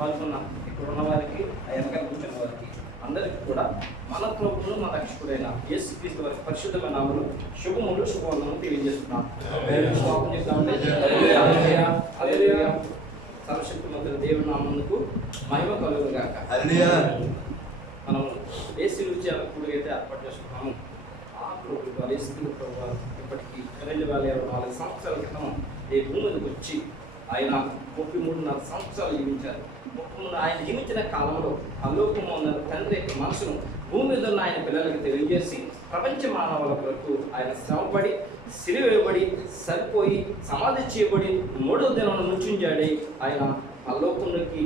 పాల్గొన్న ఇక్కడ ఉన్న వారికి వెనకాల కూర్చున్న వారికి అందరికీ కూడా మన ప్రభువును మన రక్షకుడైన యేసుక్రీస్తు వారి పరిశుద్ధమైన నామములో శుభములు శుభవందనము తెలియజేస్తున్నాం. సర్వశక్తిమంతుడైన దేవుని నామమునకు మహిమ కలుగును గాక. మనం ఏ సిలువకు అయితే ఏర్పాటు చేసుకున్నాము ఆ ప్రభువు ఇప్పటికీ 2024 సంవత్సరాల క్రితం ఈ భూమి మీదకి వచ్చి ఆయన 33.5 సంవత్సరాలు జీవించారు. ఆయన జీవించిన కాలంలో అలోకము ఉన్న తండ్రి యొక్క మనసును భూమి మీద ఉన్న ఆయన పిల్లలకు తెలియజేసి ప్రపంచ మానవుల కొరకు ఆయన శ్రమపడి సిలువ వేయబడి సరిపోయి సమాధి చేయబడి 3వ దినం నుంచుంచాడి. ఆయన అలోకంలోకి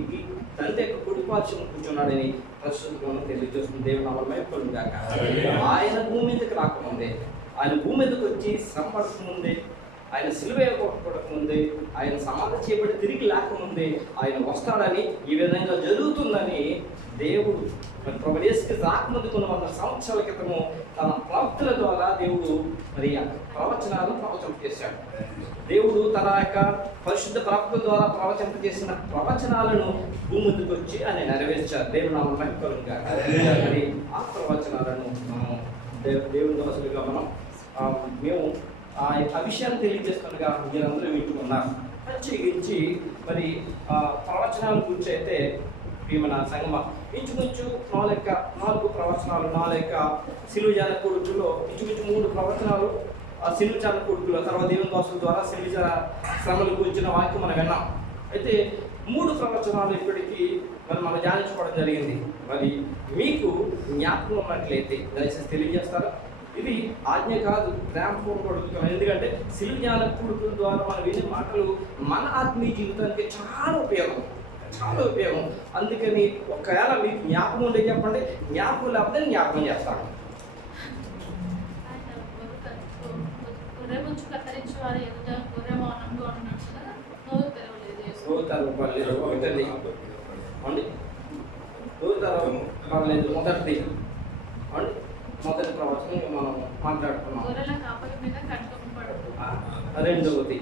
తండ్రి యొక్క కుడిపార్శ్వం కూర్చున్నాడని ప్రస్తుతం తెలియజేస్తుంది. దేవుని నామమున కలుగుగాక. ఆయన భూమి మీదకి రాకముందే, ఆయన భూమి మీదకి వచ్చి శ్రమ పడకముందే, ఆయన సిలువ కొట్టకముందే, ఆయన సమాధి చేయబడి తిరిగి లేకముందే ఆయన వస్తాడని, ఈ విధంగా జరుగుతుందని దేవుడు మరి ప్రభువు యేసుకి రాకముందు కొన్ని 100 సంవత్సరాల క్రితము తన ప్రవక్తల ద్వారా దేవుడు మరి ప్రవచనాలను ప్రవచనం చేశాడు. దేవుడు తన యొక్క పరిశుద్ధ ప్రవక్తల ద్వారా ప్రవచన చేసిన ప్రవచనాలను భూమి మీదకి వచ్చి ఆయన నెరవేర్చారు. దేవుని నామమున మహిమ కలుగును గాక. మరి ఆ ప్రవచనాలను మనం దేవుని దోసలుగా మేము ఆ విషయాన్ని తెలియజేస్తుండగా మీరందరూ వింటున్నారు. ప్రత్యేకించి మరి ప్రవచనాల గురించి అయితే మన సంగమ ఇంచుమించు 4 ప్రవచనాలు, 4 సిలువజాల కొడుకులో ఇంచుమించు 3 ప్రవచనాలు సిలువజాల కొడుకులో తర్వాత దేవుని దోసల ద్వారా సిలువజాల శ్రమలు గురించిన వాక్యం మనం విన్నాం. అయితే 3 ప్రవచనాలు ఇప్పటికీ మనం ధ్యానించుకోవడం జరిగింది. మరి మీకు జ్ఞాపకం ఉన్నట్లయితే దయచేసి తెలియజేస్తారా? ఇది ఆజ్ఞ కాదు, ప్రేమపూర్వక అడుగుతున్నాం. ఎందుకంటే సిలువజాల కొడుకుల ద్వారా మనం వినే మాటలు మన ఆత్మీయ జీవితానికి చాలా ఉపయోగం. అందుకని ఒకవేళ మీకు జ్ఞాపకం ఉండే చెప్పండి, జ్ఞాపకం లేకపోతే జ్ఞాపకం చేస్తాను. మొదటి ప్రవచనం మనం మాట్లాడుకున్నాం. రెండవది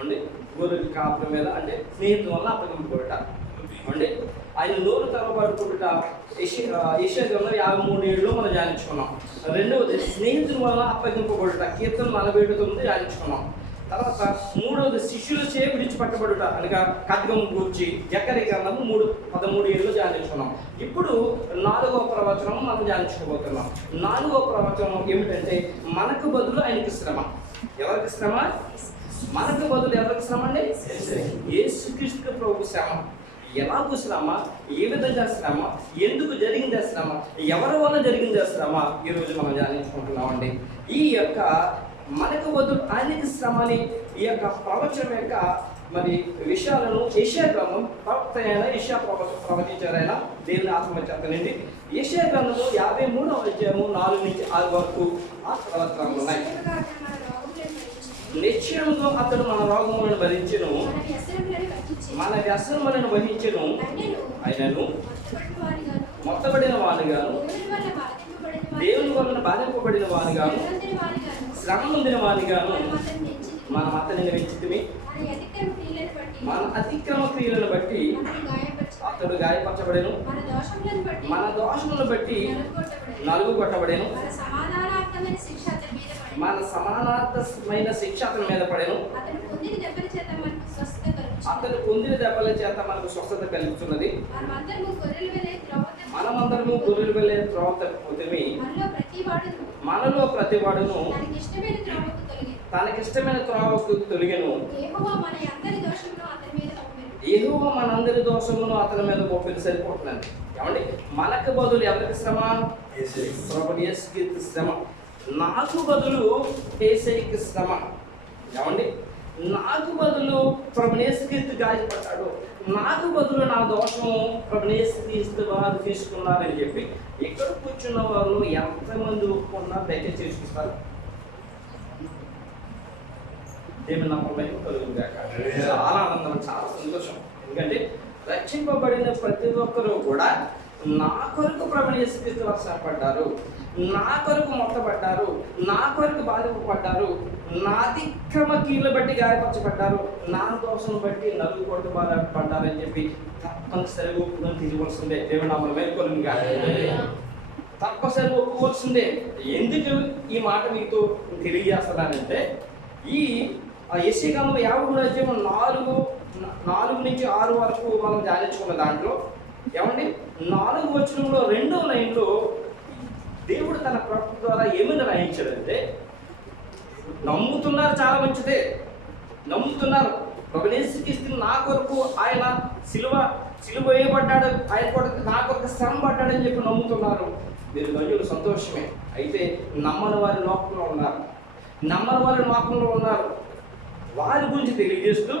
అండి గొర్రెల కాపుల మీద అంటే స్నేహితుల వల్ల అప్పగింపబడుట అండి. ఆయన నోరు తెరవబడుకుంట యెషయా 53:7 మనం ధ్యానించుకున్నాం. రెండవది స్నేహితుల వల్ల అప్పగింపబడుట కీర్తన 47:9 ధ్యానించుకున్నాం. తర్వాత మూడవది శిష్యులు చే విడిచిపట్టబడుట అనగా ఖడ్గం గూర్చి జకర్యా గ్రంథము 3:13 ధ్యానించుకున్నాం. ఇప్పుడు 4వ ప్రవచనం మనం ధ్యానించుకోబోతున్నాం. 4వ ప్రవచనం ఏమిటంటే మనకు బదులు ఆయనకి శ్రమ. ఎవరికి శ్రమ? మనకు బదులు ఎవరికి శ్రమ అండి? యేసుక్రీస్తు ప్రభు శ్రమ. ఎలాగూ శ్రమ, ఏ విధంగా శ్రమ, ఎందుకు జరిగింది శ్రమ, ఎవరి వల్ల జరిగింది శ్రమ ఈరోజు మనం ధ్యానించుకుంటున్నామండి. ఈ యొక్క మనకు బదులు ఆయనకి శ్రమని ఈ యొక్క ప్రవచనం యొక్క మరి విషయాలను యెషయా గ్రంథం ప్రవక్త అయిన యెషయా ప్రవచించారైన దేవుని ఆత్మ చేతనండి. యెషయా గ్రంథము 53వ అధ్యాయము 4-6 వరకు ఆ ప్రవచనాలు ఉన్నాయి. నిశ్చయంగా అతడు మన రోగములను భరించెను, మన వ్యసనములను వహించెను, ఆయనను మొత్తబడిన వానిగాను, దేవుని వలన బాధింపబడిన వానిగాను, శ్రమ పొందిన వానిగాను మనం అతనిని వెంచితిమి. మన అతిక్రమ క్రియలను బట్టి అతడు గాయపరచబడెను, మన దోషములను బట్టి నలుగుగొట్టబడెను, మన సమానార్థమైన శిక్ష అతని మీద పడెను, అతను పొందిన దెబ్బల చేత మనకు స్వస్థత కలుగుతున్నది. మనమందరము గొర్రెల వలె త్రోవ తప్పిపోతిమి, మనలో ప్రతివాడును తనకిష్టమైన త్రోవకు తొలగెను, యెహోవా మనందరి దోషమును అతని మీద మోపిన. సరిపోతున్నాను ఏమండి? మనకు బదులు ఎవరికి శ్రమ? ప్రభువు యేసుకి శ్రమ. నాకు బదులు యేసయ్యకి శ్రమ. ఏమండి? నాకు బదులు ప్రభువు యేసుక్రీస్తు గాయపడ్డాడు, నాకు బదులు నా దోషము ప్రభువు యేసుక్రీస్తు వారు తీసుకున్నారని చెప్పి ఇక్కడ కూర్చున్న వాళ్ళు ఎంతమంది ఒప్పుకున్నారు? దయచేసి చూపిస్తారు. దేవుని నామమున కలుగును గాక. చాలా ఆనందం, చాలా సంతోషం. ఎందుకంటే రక్షింపబడిన ప్రతి ఒక్కరూ కూడా నా కొరకు ప్రభువు యేసుక్రీస్తు వారు శ్రమపడ్డారు, నా కొరకు మొత్తపడ్డారు, నా కొరకు బాధింపబడ్డారు, నా అతిక్రమ కీళ్ళు బట్టి గాయపరచబడ్డారు, నా దోషం బట్టి నలుగు కొట్టు పడ్డారని చెప్పి తప్పనిసరిగా ఒప్పుకొని తీసుకోవాల్సిందే. దేవుడు నామమున మేలుకొలును గాక. తప్పనిసరిగా ఒప్పుకోవాల్సిందే. ఎందుకు ఈ మాట మీతో తెలియజేస్తున్నానంటే, ఈ యెషయా గ్రంథం 53వ అధ్యాయం 4 నుంచి 6 వరకు మనం ధ్యానించుకున్న దాంట్లో ఏమండి 4వ వచనంలో 2వ లైన్లో దేవుడు తన ప్రవక్త ద్వారా ఏమని రాయించాడంటే, నమ్ముతున్నారు, చాలా మంచిదే, నమ్ముతున్నారు, ప్రభువైన యేసుక్రీస్తు నా కొరకు ఆయన సిలువ వేయబడ్డాడు, ఆయన కొరకు నా కొరకు శ్రమ పడ్డాడని చెప్పి నమ్ముతున్నారు. మీరు ధన్యులు, సంతోషమే. అయితే నమ్మని వారి లోకంలో ఉన్నారు, నమ్మని వారి లోకంలో ఉన్నారు. వారి గురించి తెలియజేస్తూ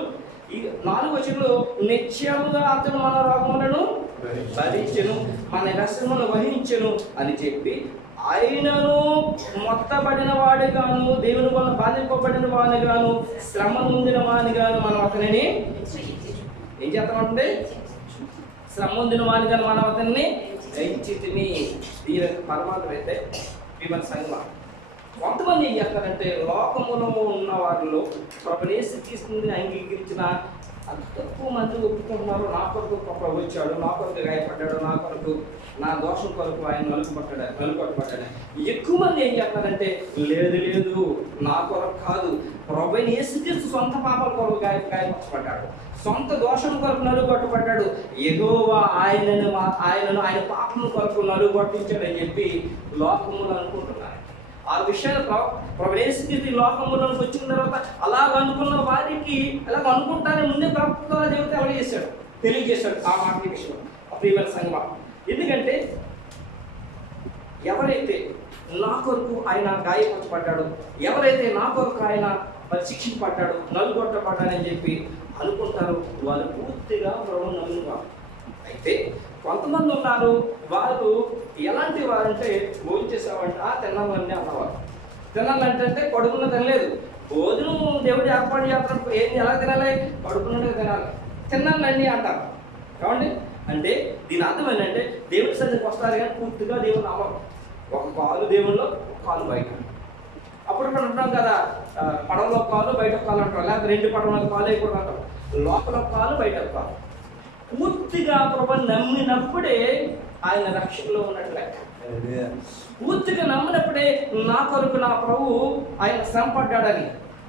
ఈ 4వ వచనంలో నిత్యముగా అతడు మన రోగములను భరించెను, మన వ్యసనములను వహించెను అని చెప్పి, ఆయనను మొత్తబడిన వాడిగాను, దేవుని వల్ల బాధింపబడిన వాడిగాను, శ్రమ పొందిన వాడిగాను మనం అతనిని ఏం చేస్తామంటే, శ్రమ పొందిన వాడిగాను మనం అతన్ని దయచితిని. దీని పరమాత్మ అయితే విమర్శ సంగమం. కొంతమంది ఏం చేస్తారంటే, లోకములో ఉన్న వారిలో ప్రభువైన యేసుక్రీస్తుని అంగీకరించిన అతి తక్కువ మంది ఒప్పుకుంటున్నారు. నా కొరకు ప్రభు వచ్చాడు, నా కొరకు గాయపడ్డాడు, నా కొరకు నా దోషం కొరకు ఆయన నలుగొట్టబడ్డాడు. ఎక్కువ మంది ఏం చేస్తారంటే, లేదు నా కొరకు కాదు, ప్రభువైన యేసుక్రీస్తు సొంత పాపాల కొరకు గాయపరచబడ్డాడు, సొంత దోషం కొరకు నలుగొట్టబడ్డాడు, యెహోవా ఆయనను ఆయన పాపం కొరకు నలుగొట్టించాడని చెప్పి లోకములు అనుకుంటున్నారు. ఆ విషయాలు ప్రభువైన యేసుక్రీస్తు లోకములోకి వచ్చిన తర్వాత అలాగ అనుకున్న వారికి అలాగ అనుకుంటానే ముందే ప్రవక్త దేవుడు తెలియజేశాడు ఆ మాట విషయం. ప్రియమైన సంగమం, ఎందుకంటే ఎవరైతే నా కొరకు ఆయన గాయపరచబడ్డాడు, ఎవరైతే నా కొరకు ఆయన శిక్షింపబడ్డాడు, నలుగొట్టబడ్డాడని చెప్పి అనుకుంటారు, వారు పూర్తిగా ప్రభువును నమ్ముతారు. అయితే కొంతమంది ఉన్నారు, వారు ఎలాంటి వారంటే, భోజనం చేసామంటే తిన్నామండి అన్నవారు. తినాలంటే పడుకున్న తినలేదు, భోజనం దేవుడు ఏర్పాటు చేస్తున్నప్పుడు ఏంటి, ఎలా తినాలి, పడుకున్నట్టుగా తినాలి, తినాలండి అంటారు. కావండి అంటే దీని అర్థం ఏంటంటే, దేవుడి సన్నిధికి వస్తారు కానీ పూర్తిగా దేవుని అమ్మరు. ఒక కాలు దేవుళ్ళు, ఒక కాలు బయట. అప్పుడు అంటున్నాం కదా, పడవలో కాలు బయట కాలు అంటారు, లేకపోతే 2 పడవల కాలు అయిపోవడం అంటారు, లోపల కాలు బయట కాలు. పూర్తిగా ప్రభువుని నమ్మినప్పుడే ఆయన రక్షణలో ఉన్నట్టు లెక్క. పూర్తిగా నమ్మినప్పుడే నా కొరకు నా ప్రభు ఆయన శ్రమ పడ్డాడని,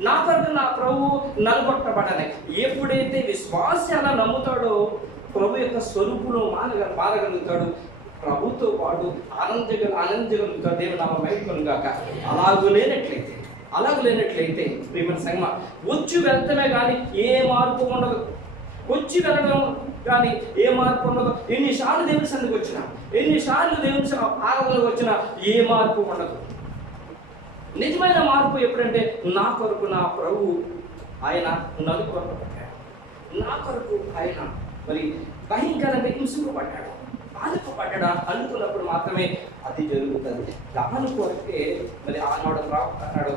నా కొరకు నా ప్రభు నలుగొట్టబడని ఎప్పుడైతే విశ్వాసి అలా నమ్ముతాడో, ప్రభు యొక్క స్వరూపులో మారగలుగుతాడు, ప్రభుతో పాటు ఆనందించగలుగుతాడు. దేవుని నామమున మహిమ గాక. అలాగూ లేనట్లయితే ప్రియమైన సంగమా, వచ్చి వెళ్తమే కానీ ఏ మార్పు ఉండదు. వచ్చి వెళ్ళడం కానీ ఏ మార్పు ఉండదు. ఎన్నిసార్లు దేవుని సన్నిధికి వచ్చినా, ఎన్నిసార్లు దేవుని ఆరాధనకు వచ్చినా ఏ మార్పు ఉండదు. నిజమైన మార్పు ఎప్పుడంటే, నా కొరకు నా ప్రభు ఆయన నలుగొట్టబడ్డాడు, నా కొరకు ఆయన మరి భయంకరంగా హింసింపబడ్డాడు, బాధింపబడ్డాడు అనుకున్నప్పుడు మాత్రమే అది జరుగుతుంది. దాని కొరకే మరి ఆనాడు అన్నాడు,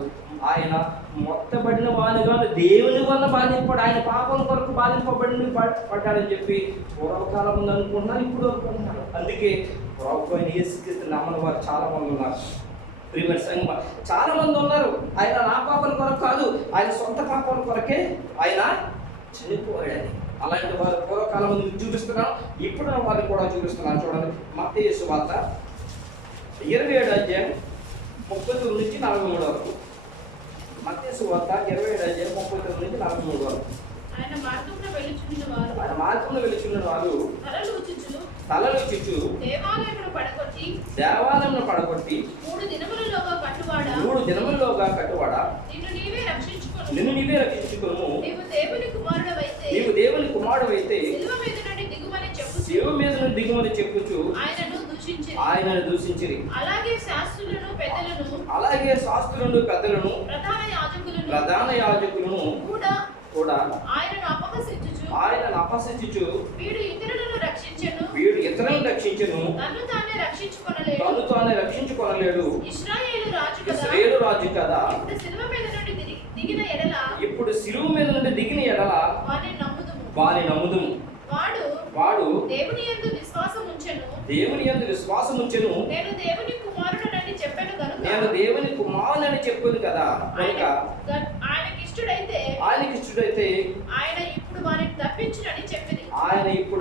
ఆయన మొత్తబడిన వాడుగాను, దేవుని వల్ల బాధింపడు, ఆయన పాపం కొరకు పడ్డాడని చెప్పి పూర్వకాలం ముందు అనుకుంటున్నారు, ఇప్పుడు అనుకుంటున్నారు. అందుకే ప్రభువైన యేసుక్రీస్తు నమ్మని వారు చాలా మంది ఉన్నారు. ప్రియమైన సంగమం, చాలా మంది ఉన్నారు, ఆయన నా పాపల కొరకు కాదు, ఆయన సొంత పాపల కొరకే ఆయన చనిపోయాడని. అలాంటి వారు పూర్వకాలం ముందు చూపిస్తున్నాను, ఇప్పుడు వారిని కూడా చూపిస్తున్నాను. చూడండి, మత్తయి సువార్త 27వ అధ్యాయం 39 నుంచి 43 వరకు. మత్తయి సువార్త 27వ అధ్యాయం 39 నుంచి 43 వరకు. ఆయన మార్గమున వెలుచున్న వారు తలలు చిచ్చు దేవాలయమును పడగొట్టి 3 దినములలోగా కట్టువాడా నిన్ను నీవే రక్షించుకొను, నీవు దేవుని కుమారుడవైతే శిలువ మీద నుండి దిగుమని చెప్పుచు ఆయనను దూషించిరి. అలాగే శాస్త్రులను పెద్దలను ప్రధాన యాజకులను కూడా ఆయనను అపహసించుచు వీడు ఇతరులను రక్షించెను, తను తానే రక్షించుకొనలేడు. ఇశ్రాయేలు రాజు కదా, ఇప్పుడు శిలువ మీద నుండి దిగిన ఎడల వాని నమ్ముదుము. వాడు దేవుని యందు విశ్వాసం ఉంచెను, నేను దేవుని నేను దేవుని కుమారుని చెప్పును కదా కనుక ఆయనకి ఇష్టడైతే ఆయన ఇప్పుడు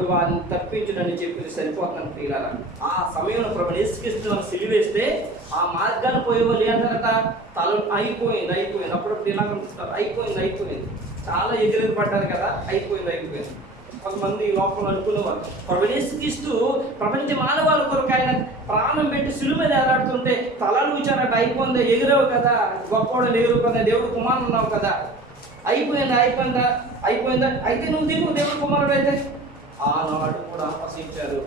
వారిని తప్పించునని చెప్పింది. సరిపోతాను ప్రియులారా. ఆ సమయంలో ప్రభుని యేసుక్రీస్తు సిలువేస్తే ఆ మార్గాన్ని పోయేవాళ్ళు ఏంటారట, తల అయిపోయింది. అప్పుడప్పుడు ఇలా కనిపిస్తారు, అయిపోయింది. చాలా ఎదురు పడ్డారు కదా, అయిపోయింది. కొంతమంది లోపల అనుకునేవారు ప్రభుని యేసుక్రీస్తు ప్రపంచ మానవాళి కొరకు ఆయన ప్రాణం పెట్టి సిలువ మీద ఏలాడుతుంటే తలలు విచారట, అయిపోయింది, ఎగిరావు కదా, గొప్పవాడు ఎగురు కదా, దేవుడు కుమారుడు ఉన్నావు కదా, అయిపోయిందా, అయితే నువ్వు దిగు దేవుడు కుమారుడు అయితే. ఆనాడు కూడా ఆశించారు,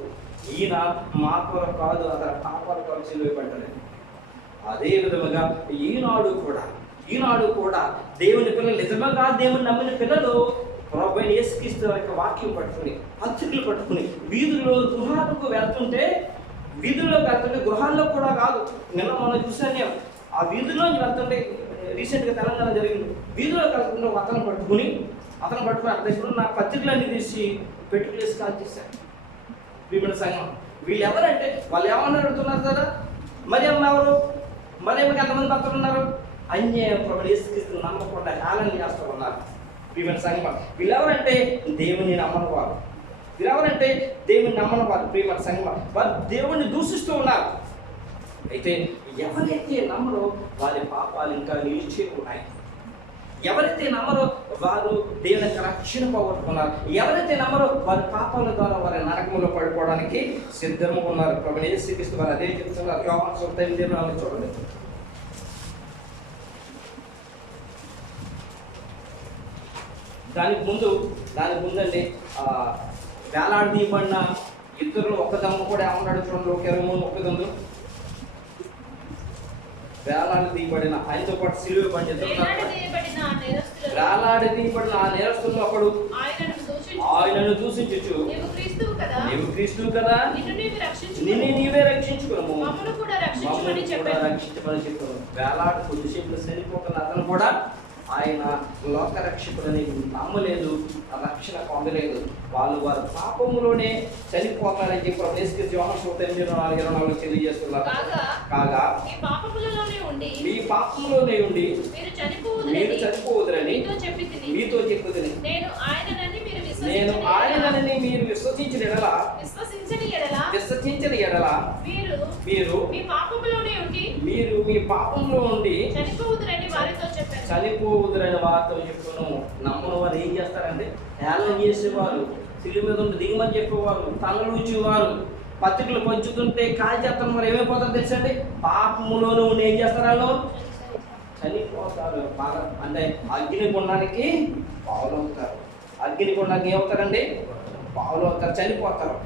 ఈయన మా కొరకు కాదు అతని పాపాల కొరకు సిలువ పడ్డాడు. అదే విధముగా ఈనాడు కూడా దేవుని పిల్లలు, నిజంగా దేవుని నమ్మిన పిల్లలు ప్రభువైన యేసుక్రీస్తు యొక్క వాక్యం పట్టుకుని, పత్రికలు పట్టుకుని గృహాలకు వెళ్తుంటే గృహాల్లో కూడా కాదు, నిన్న మనం చూసాను నేను, ఆ వీధుల్లోంచి వెళ్తుంటే రీసెంట్గా తెలంగాణ జరిగింది, వీధిలోకి వెళ్తుంటే అతను పట్టుకుని అతను నా పత్రికలన్నీ తీసి పెట్టుకులేసి కాల్ చేశారు. విమల సంఘం వీళ్ళు ఎవరంటే వాళ్ళు ఏమన్నా అడుగుతున్నారు కదా, మరేమకి ఎంతమంది భక్తులు ఉన్నారు, అన్యాయం ప్రభువైన యేసుక్రీస్తును నమ్మకుండా కాలం చేస్తూ ఉన్నారు. విమల సంఘం వీళ్ళెవరంటే దేవుని నమ్మని వారు. ప్రియమైన సంఘం వారు దేవుణ్ణి దూషిస్తూ ఉన్నారు. అయితే ఎవరైతే నమ్మరో వారి పాపాలు ఇంకా నిలిచి ఉన్నాయి. ఎవరైతే నమ్మరో వారు దేవుని యొక్క రక్షణ పోగొట్టుకున్నారు. ఎవరైతే నమ్మరో వారి పాపాల ద్వారా వారి నరకంలో పడిపోవడానికి సిద్ధంగా ఉన్నారు. ప్రభువైన యేసుక్రీస్తు వారు అదే చెప్తున్నారు. యోహాను సువార్త 8:4 చూడండి. దానికి ముందండి వేలాడదీయబడిన ఇద్దరు ఒక్క దమ్ము కూడా ఏమన్నాడు చూడండి. 23:1 వేలాడదీయబడిన ఆయనతో పాటు సిలువ బండి వేలాడదీయబడిన ఆ నేరస్తులను ఒకడు ఆయనను దూషించుచు, నీవు క్రీస్తువు కదా, నీవే రక్షించుకున్నాము, మమ్మల్ని కూడా రక్షించమని చెప్పాను. వేలాడు కొద్దిసేపు చనిపోతున్న అతను కూడా ఆయన లోక రక్షకుడని నమ్మలేదు, రక్షణ పొందలేదు. వారి పాపములోనే చనిపోతారని చెప్పి యేసుక్రీస్తు యోహాను సువార్త 8:24 తెలియజేస్తున్నారు. కాగా మీ పాపంలోనే ఉండి మీరు చనిపోవద్దని మీతో చెప్పుదని, నేను ఆయనని మీరు విశ్వసించిన ఎడల మీరు మీ పాపంలో ఉండి చనిపోవుదురని వారితో చెప్పును. నమ్మని వారు ఏం చేస్తారంటే హేళన చేసేవారు, సిలువ మీద ఉండి దిగమని చెప్పేవారు, తలలు ఊచేవారు, పత్రికలు పంచుతుంటే కాల్ చేస్తాను. మరి ఏమైపోతారు తెలుసండి, పాపములోనూ ఉండి ఏం చేస్తారు, వాళ్ళు చనిపోతారు. బాగా అంటే అగ్నిగుండానికి పావులవుతారు. అగ్నిగుండానికి ఏమవుతారండి, పావులవుతారు, చనిపోతారు.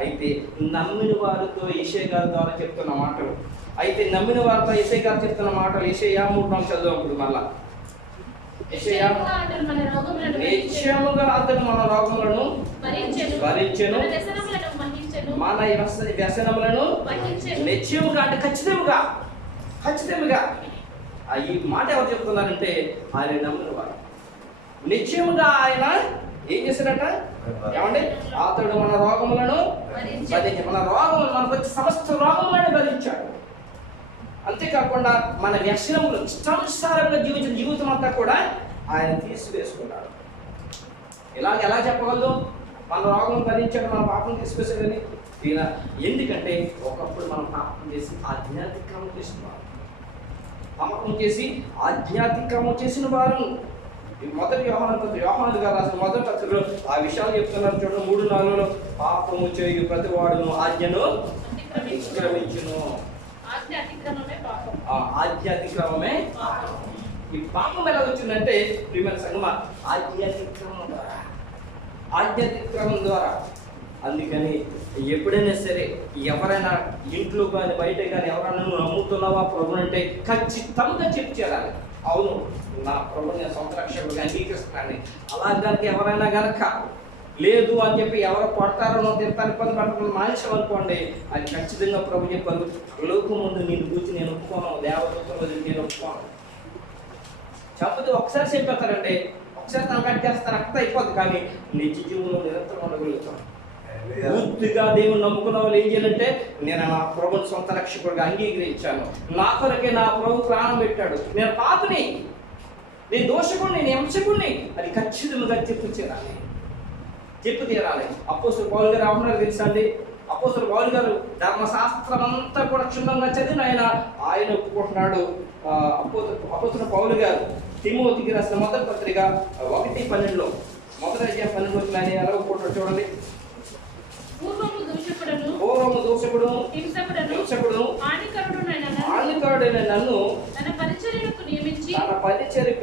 అయితే నమ్మిన వారితో యెషయా గారి ద్వారా చెప్తున్న మాటలు, యెషయా గారు చెప్తున్న మాటలు యెషయా 3 చదువుప్పుడు మళ్ళా నిశ్చయముగా అతను మన రోగములను భరించెను, మన వ్యసనములను నిశ్చయముగా అంటే ఖచ్చితంగా ఈ మాట ఎవరు చెప్తున్నారంటే ఆయన నమ్మిన వారు. నిశ్చయముగా ఆయన ఏం చేశాడట, ఏమంటే అతడు మన రోగములను భరించి, మనకు వచ్చే సమస్త రోగములను భరించాడు. అంతేకాకుండా మన వ్యసనములు ఇష్టానుసారంగా జీవించిన జీవితం అంతా కూడా ఆయన తీసివేసుకున్నాడు. ఎలా చెప్పగలదు, మన రోగం భరించాడు, మన పాపం తీసివేసాడని. ఎందుకంటే ఒకప్పుడు మనం పాపం చేసి ఆధ్యాత్మికం చేసిన వారు. మొదటి యోహాను గారు రాసిన మొదటి పత్రికలో ఆ విషయాలు చెప్తున్నారు చూడండి. 3:4 పాపము చేయు ప్రతి వాడును ఆజ్ఞను అతిక్రమించును. ఆధ్యాత్మికమే ఈ పాపం ఎలా వచ్చిందంటే ప్రియమైన సంగమా, ఆధ్యాత్మికం ద్వారా. అందుకని ఎప్పుడైనా సరే ఎవరైనా ఇంట్లో కానీ బయట కానీ ఎవరైనా నువ్వు నమ్ముతున్నావా ప్రభు అంటే ఖచ్చితంగా చెప్పి చేయాలి. అవును, నా ప్రభు నేను సొంత రక్షకుడుగా అంగీకరిస్తున్నాను. అలా కనుక ఎవరైనా కనుక లేదు అని చెప్పి ఎవరు కొడతారో తిడతారు, ఇబ్బంది పడుతున్న మనిషి అనుకోండి, అది ఖచ్చితంగా ప్రభు చెప్పారు, లోకం ముందు నేను కూర్చి నేను ఒప్పుకోను, దేవదూతల నేను ఒప్పుకోను. చెప్పదు ఒకసారి చెప్పేస్తారండి, ఒకసారి తన కట్టేస్తారు, అర్థం అయిపోద్ది. కానీ నిత్య జీవుల్లో నిరంతరం ఉండగలుగుతాం. పూర్తిగా దేవుని నమ్ముకున్న వాళ్ళు ఏం చేయాలంటే, నేను నా ప్రభుని సొంత రక్షకుడిగా అంగీకరించాను, నా కొరకే నా ప్రభు ప్రాణం పెట్టాడు, నేను పాపిని, నేను దోషకుడిని, నేను హింసకుడిని, అది ఖచ్చితంగా చెప్పు తీరాలి. అపోస్తలుడు పౌలు గారు ఏమన్నారు తెలుసా అండి? అపోస్తలుడు పౌలు గారు ధర్మశాస్త్రం అంతా కూడా క్షుణ్ణంగా చదివిన ఆయన ఒప్పుకుంటున్నాడు. అపోస్తలుడు పౌలు గారు తిమోతికి రాసిన మొదటి పత్రిక 1:12 మొదటి అధ్యాయం 12 ఆయన ఎలా ఒప్పుకుంటాడు చూడండి. పూర్వము దూషకుడు హింసకుడు హానికరుడైన నన్ను తన పరిచర్యకు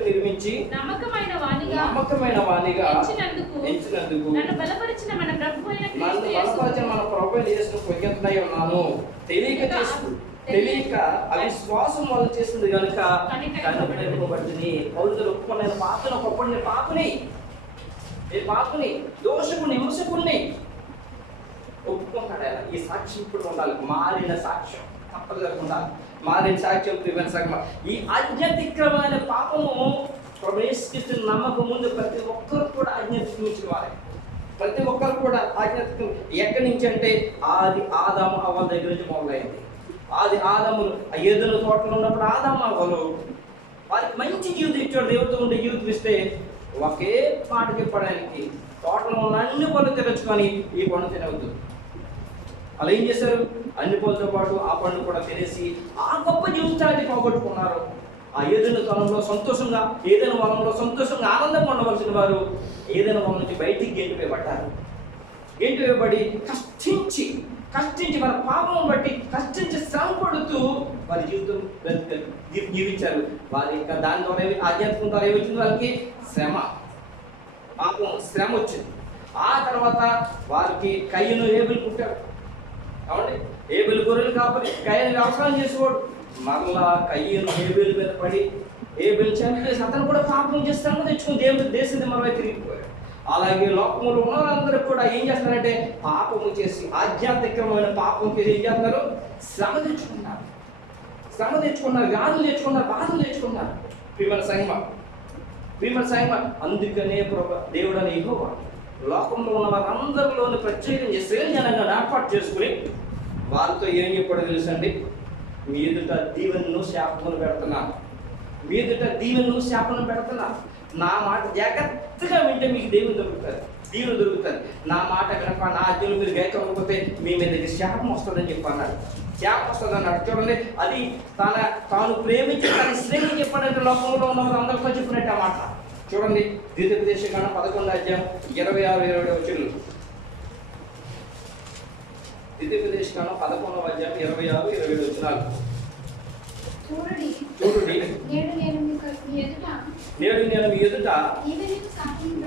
నిర్మించి నమ్మకమైన వానిగా ఎంచినందుకు నన్ను బలపరిచిన మన ప్రభువైన యేసును కృతజ్ఞతనై ఉన్నాను. తెలియక అవిశ్వాసం వల్ల చేసింది కనుక కనుగొనబడింది. పౌలు గారు ఒప్పుకున్న నేను పాపుని దోషకుని హింసకుని ఒప్పుకుంటాడు. ఆయన ఈ సాక్ష్యం ఇప్పుడు ఉండాలి, మారిన సాక్ష్యం తప్పకుండా ఉండాలి. మారిన సాక్ష్యం ఈ ఆధ్యాత్మికమైన పాపము ప్రవేశిస్తున్న నమ్మకం ముందు ప్రతి ఒక్కరు కూడా ఆజ్ఞాతించిన వారే. ప్రతి ఒక్కరు కూడా ఆజ్ఞాతికం ఎక్కడి నుంచి అంటే ఆది ఆదాము అవ్వల దగ్గర నుంచి మొదలైంది. ఆది ఆదాములు ఏదైనా తోటలో ఉన్నప్పుడు ఆదాము అవ్వలు వారికి మంచి జీవితం ఇచ్చాడు. దేవుడితో ఉండే జీవితం ఇస్తే ఒకే మాట చెప్పడానికి తోటలో ఉన్న అన్ని పనులు తినచ్చుకొని ఈ పండు తినవద్దు. అలా ఏం చేశారు? అన్ని పనులతో పాటు ఆ పండు కూడా తినేసి ఆ గొప్ప జీవితాన్ని పోగొట్టుకున్నారు. ఆ ఏదైనా తనంలో సంతోషంగా, ఏదైనా వనంలో సంతోషంగా ఆనందంగా ఉండవలసిన వారు ఏదైనా వనం నుంచి బయటికి గెంటివేయబడ్డారు. గెంటివేయబడి కష్టించి మన పాపం బట్టి కష్టించి శ్రమ పడుతూ వారి జీవితం జీవించారు. వారి యొక్క దాని ద్వారా ఆధ్యాత్మిక ద్వారా ఏమొచ్చింది? వాళ్ళకి శ్రమ, పాపం శ్రమ వచ్చింది. ఆ తర్వాత వారికి కయ్యను హేబెలు పుట్టారు. కాబట్టి హేబెలు గొర్రెలు కాపరి, కయ్యను వ్యవసాయం చేసేవాడు. మరలా కయ్యను హేబెలు మీద పడి హేబెలు చంపేసి అతను కూడా పాపం చేసి శ్రమ తెచ్చుకుని దేవుడి దేశం మరలా తిరిగిపోయాడు. అలాగే లోకంలో ఉన్న వాళ్ళందరూ కూడా ఏం చేస్తారంటే పాపము చేసి ఆధ్యాత్మికమైన పాపం చేసి ఏం చేస్తున్నారు? శ్రమ తెచ్చుకున్నారు, వ్యాధులు తెచ్చుకున్నారు, బాధలు తెచ్చుకున్నారు. ప్రియమైన సంగమా, అందుకనే దేవుడు అనే యెహోవా లోకంలో ఉన్న వారందరిలోని ప్రత్యేకంగా ఇశ్రాయేలు జనాంగా ఏర్పాటు చేసుకుని వారితో ఏం చెప్పాడో తెలుసండి? మీ ఎదుట దీవెనను శాపమును పెడుతున్నా, నా మాట జాగ్రత్తగా వింటే మీకు దేవుని దొరుకుతుంది. నా మాట కనుక నా ఆజ్ఞలు మీరు గైకొనకపోతే మీ మీదకి శాపం వస్తుందని చెప్పన్నాడు. శాపం వస్తుంది అన్నాడు. చూడండి, అది తాను ప్రేమించి తన స్నేహితులు చెప్పాడంటే లోకంలో ఉన్న వారు అందరితో చెప్పినట్టు ఆ మాట. చూడండి, ద్వితీయోపదేశకాండం 11వ అధ్యాయం 26-27 వచనాలు. ద్వితీయోపదేశకాండం 11వ అధ్యాయం 26-27 వచనాలు. చూడండి, నేడు నేను మీ ఎదుట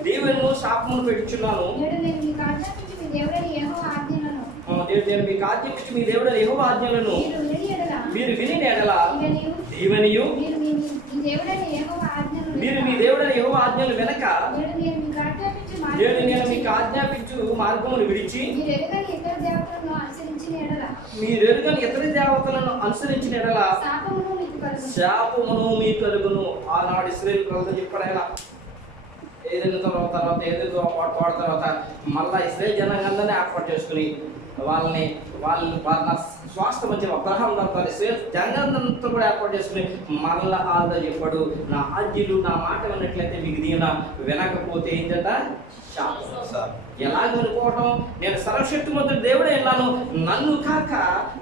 దీవెనను శాపమును పెట్టుచున్నాను. నేడు నేను మీకు ఆజ్ఞాపించి మీ దేవుడైన యెహోవా ఆజ్ఞలను మీరు విని ఎడల దీవెనయు, మీరు మీ దేవుడైన యెహోవా ఆజ్ఞలు వెనక నేడు నేను మీకు ఆజ్ఞాపించు మార్గమును విడిచి మీరు ఎరుగని ఇతర దేవతలను అనుసరించిన ఎడల శాపమును మీ కలుగును. ఆనాడు ఇశ్రాయేలు ప్రజలు చెప్పాడు ఆయన. ఏదైనా తర్వాత ఏదైనా వాడి తర్వాత మళ్ళా ఇశ్రాయేలు జనాంగాన్ని ఏర్పాటు చేసుకుని వాళ్ళ స్వాస్థ మధ్య అబ్రహాం తర్వాత ఇశ్రాయేలు జనాంగంతో కూడా ఏర్పాటు చేసుకుని మళ్ళా ఆదా చెప్పాడు, నా ఆజ్ఞలు నా మాట విన్నట్లయితే మీకు దీన, వినకపోతే ఏంటంట శాపం. ఎలాగ అనుకోవటం? నేను సర్వశక్తిమంతుడు దేవుడే అన్నాను, నన్ను కాక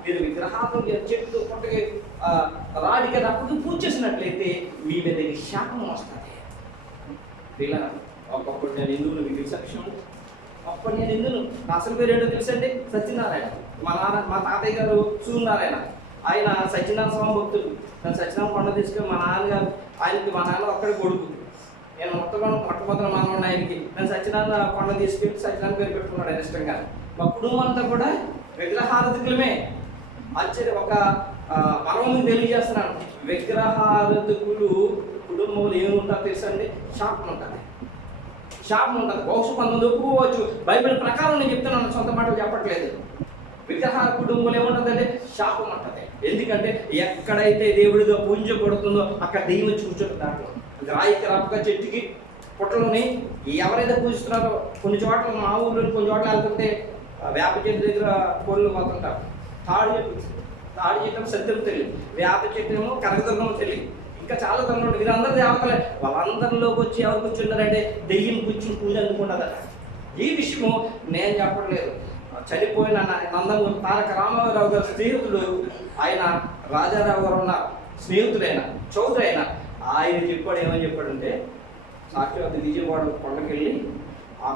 మీరు విగ్రహాలు చెట్టు పుట్టకి రాడికి అప్పుడు పూజ చేసినట్లయితే మీ మీదకి శాపం వస్తుంది. ఒకప్పుడు నేను హిందువులు మీకు సాక్ష్యం. అప్పుడు నేను హిందువులు, నా అసలు పేరు ఏంటో తెలుసండి? సత్యనారాయణ. మా తాతయ్య గారు సూర్యనారాయణ. ఆయన సత్యనారాయణ స్వామి భక్తుడు. నేను సత్యనారాయణ కొండ తీసుకుని మా నాన్నగారు, ఆయనకి మా నాన్న ఒక్కడే కొడుకు, నేను మొట్టమొదటి మానవుడు ఆయనకి. నేను సత్యనారాయణ కొండ తీసుకెళ్ళి సత్యనారాయణ పేరు పెట్టుకున్నాడు ఆయన ఇష్టంగా. మా కుటుంబం అంతా కూడా విగ్రహారాధకులమే. ఆశ్చర్య ఒక పరమని తెలియజేస్తున్నాను. విగ్రహారాధకులు కుటుంబంలో ఏముంటారో తెలుసండి? శాపం ఉంటుంది. బహుశా కొంతమంది ఒప్పుకోవచ్చు. బైబిల్ ప్రకారం నేను చెప్తున్నాను, సొంత మాటలు చెప్పట్లేదు. విగ్రహాల కుటుంబంలో ఏముంటుందంటే శాపం ఉంటుంది. ఎందుకంటే ఎక్కడైతే దేవుడిగా పూజించబడుతుందో అక్కడ దెయ్యం కూర్చోదు. దాంట్లో రాయికి రప్పగా చెట్టుకి పుట్టలోని ఎవరైతే పూజిస్తున్నారో కొన్ని చోట్ల, మా ఊళ్ళో కొన్ని చోట్ల వెళ్తుంటే వేప చెట్టు దగ్గర కోళ్ళు పోతుంటారు. తాడి చెట్టు సత్యం తెలియదు, వేప చెట్టు ఏమో కనకదుర్గం తెలియదు, ఇంకా చాలా తరం ఉంటుంది. వీరందరూ దేవతలే. వాళ్ళందరిలోకి వచ్చి ఎవరు కూర్చున్నారంటే దెయ్యం కూర్చుని పూజ అందుకుంటుందట. ఈ విషయము నేను చెప్పట్లేదు. చనిపోయిన నందమూరి తారక రామారావు గారి స్నేహితుడు ఆయన రాజారావు గారు ఉన్న స్నేహితుడైన చౌదరి అయిన ఆయన చెప్పాడు. ఏమని చెప్పాడంటే, సాక్షాత్ విజయవాడ కొండకెళ్ళి ఆ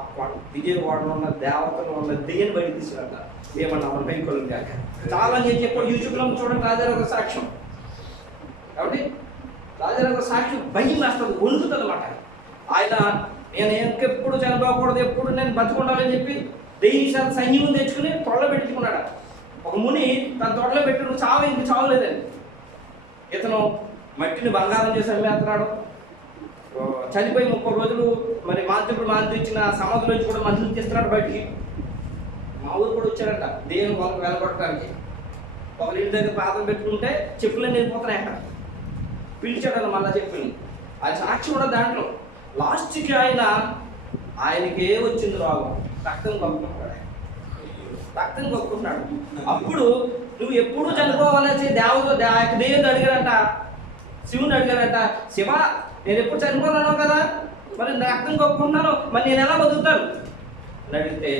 విజయవాడలో ఉన్న దేవతలు ఉన్న దెయ్యం బయట తీసుకురాట ఏమన్నా మన పెంకులు కాక చాలా నేను చెప్పాడు. యూట్యూబ్లో చూడండి రాజారావు గారి సాక్ష్యం. కాబట్టి రాజారావు గారి సాక్ష్యం భయం వేస్తుంది, వణుకుతుంది అన్నమాట. ఆయన నేను ఎప్పుడు చనిపోకూడదు, ఎప్పుడు నేను బతుకుండాలని చెప్పి దెయ్యం సైన్యం తెచ్చుకుని తొడలో పెట్టుకున్నాడు. ఒక ముని తన తొడలో పెట్టి నువ్వు చావు ఇంక చావలేదని. ఇతను మట్టిని బంగారం చేసి అమ్మేస్తున్నాడు. చనిపోయి 30 రోజులు మరి మాంత్రికుడు మాంత్రి ఇచ్చిన సమాధుల నుంచి కూడా మనుషులు తీస్తున్నాడు బయటికి. మా ఊరు కూడా వచ్చారంట దేవుని వాళ్ళకి వెళ్ళగొట్టడానికి. ఒకరి ఇంటి దగ్గర పాత్ర పెట్టుకుంటే చెప్పులన్నీ వెళ్ళిపోతున్నాయంట. పిలిచాడన్న మళ్ళా చెప్పుల్ని. ఆయన సాక్షి కూడా దాంట్లో. లాస్ట్కి ఆయనకి ఏ వచ్చింది రోగం, రక్తం కలుపుకుంటాడు. రక్తం కలుపుకుంటున్నాడు. అప్పుడు నువ్వు ఎప్పుడు చనిపోవాలని దేవుడు అడిగారంట, శివుని అడిగారంట, శివ నేను ఎప్పుడు చనిపోతున్నాను కదా, మరి రక్తం కప్పుకుంటున్నాను, మరి నేను ఎలా బతుకుతాను అని అడిగితే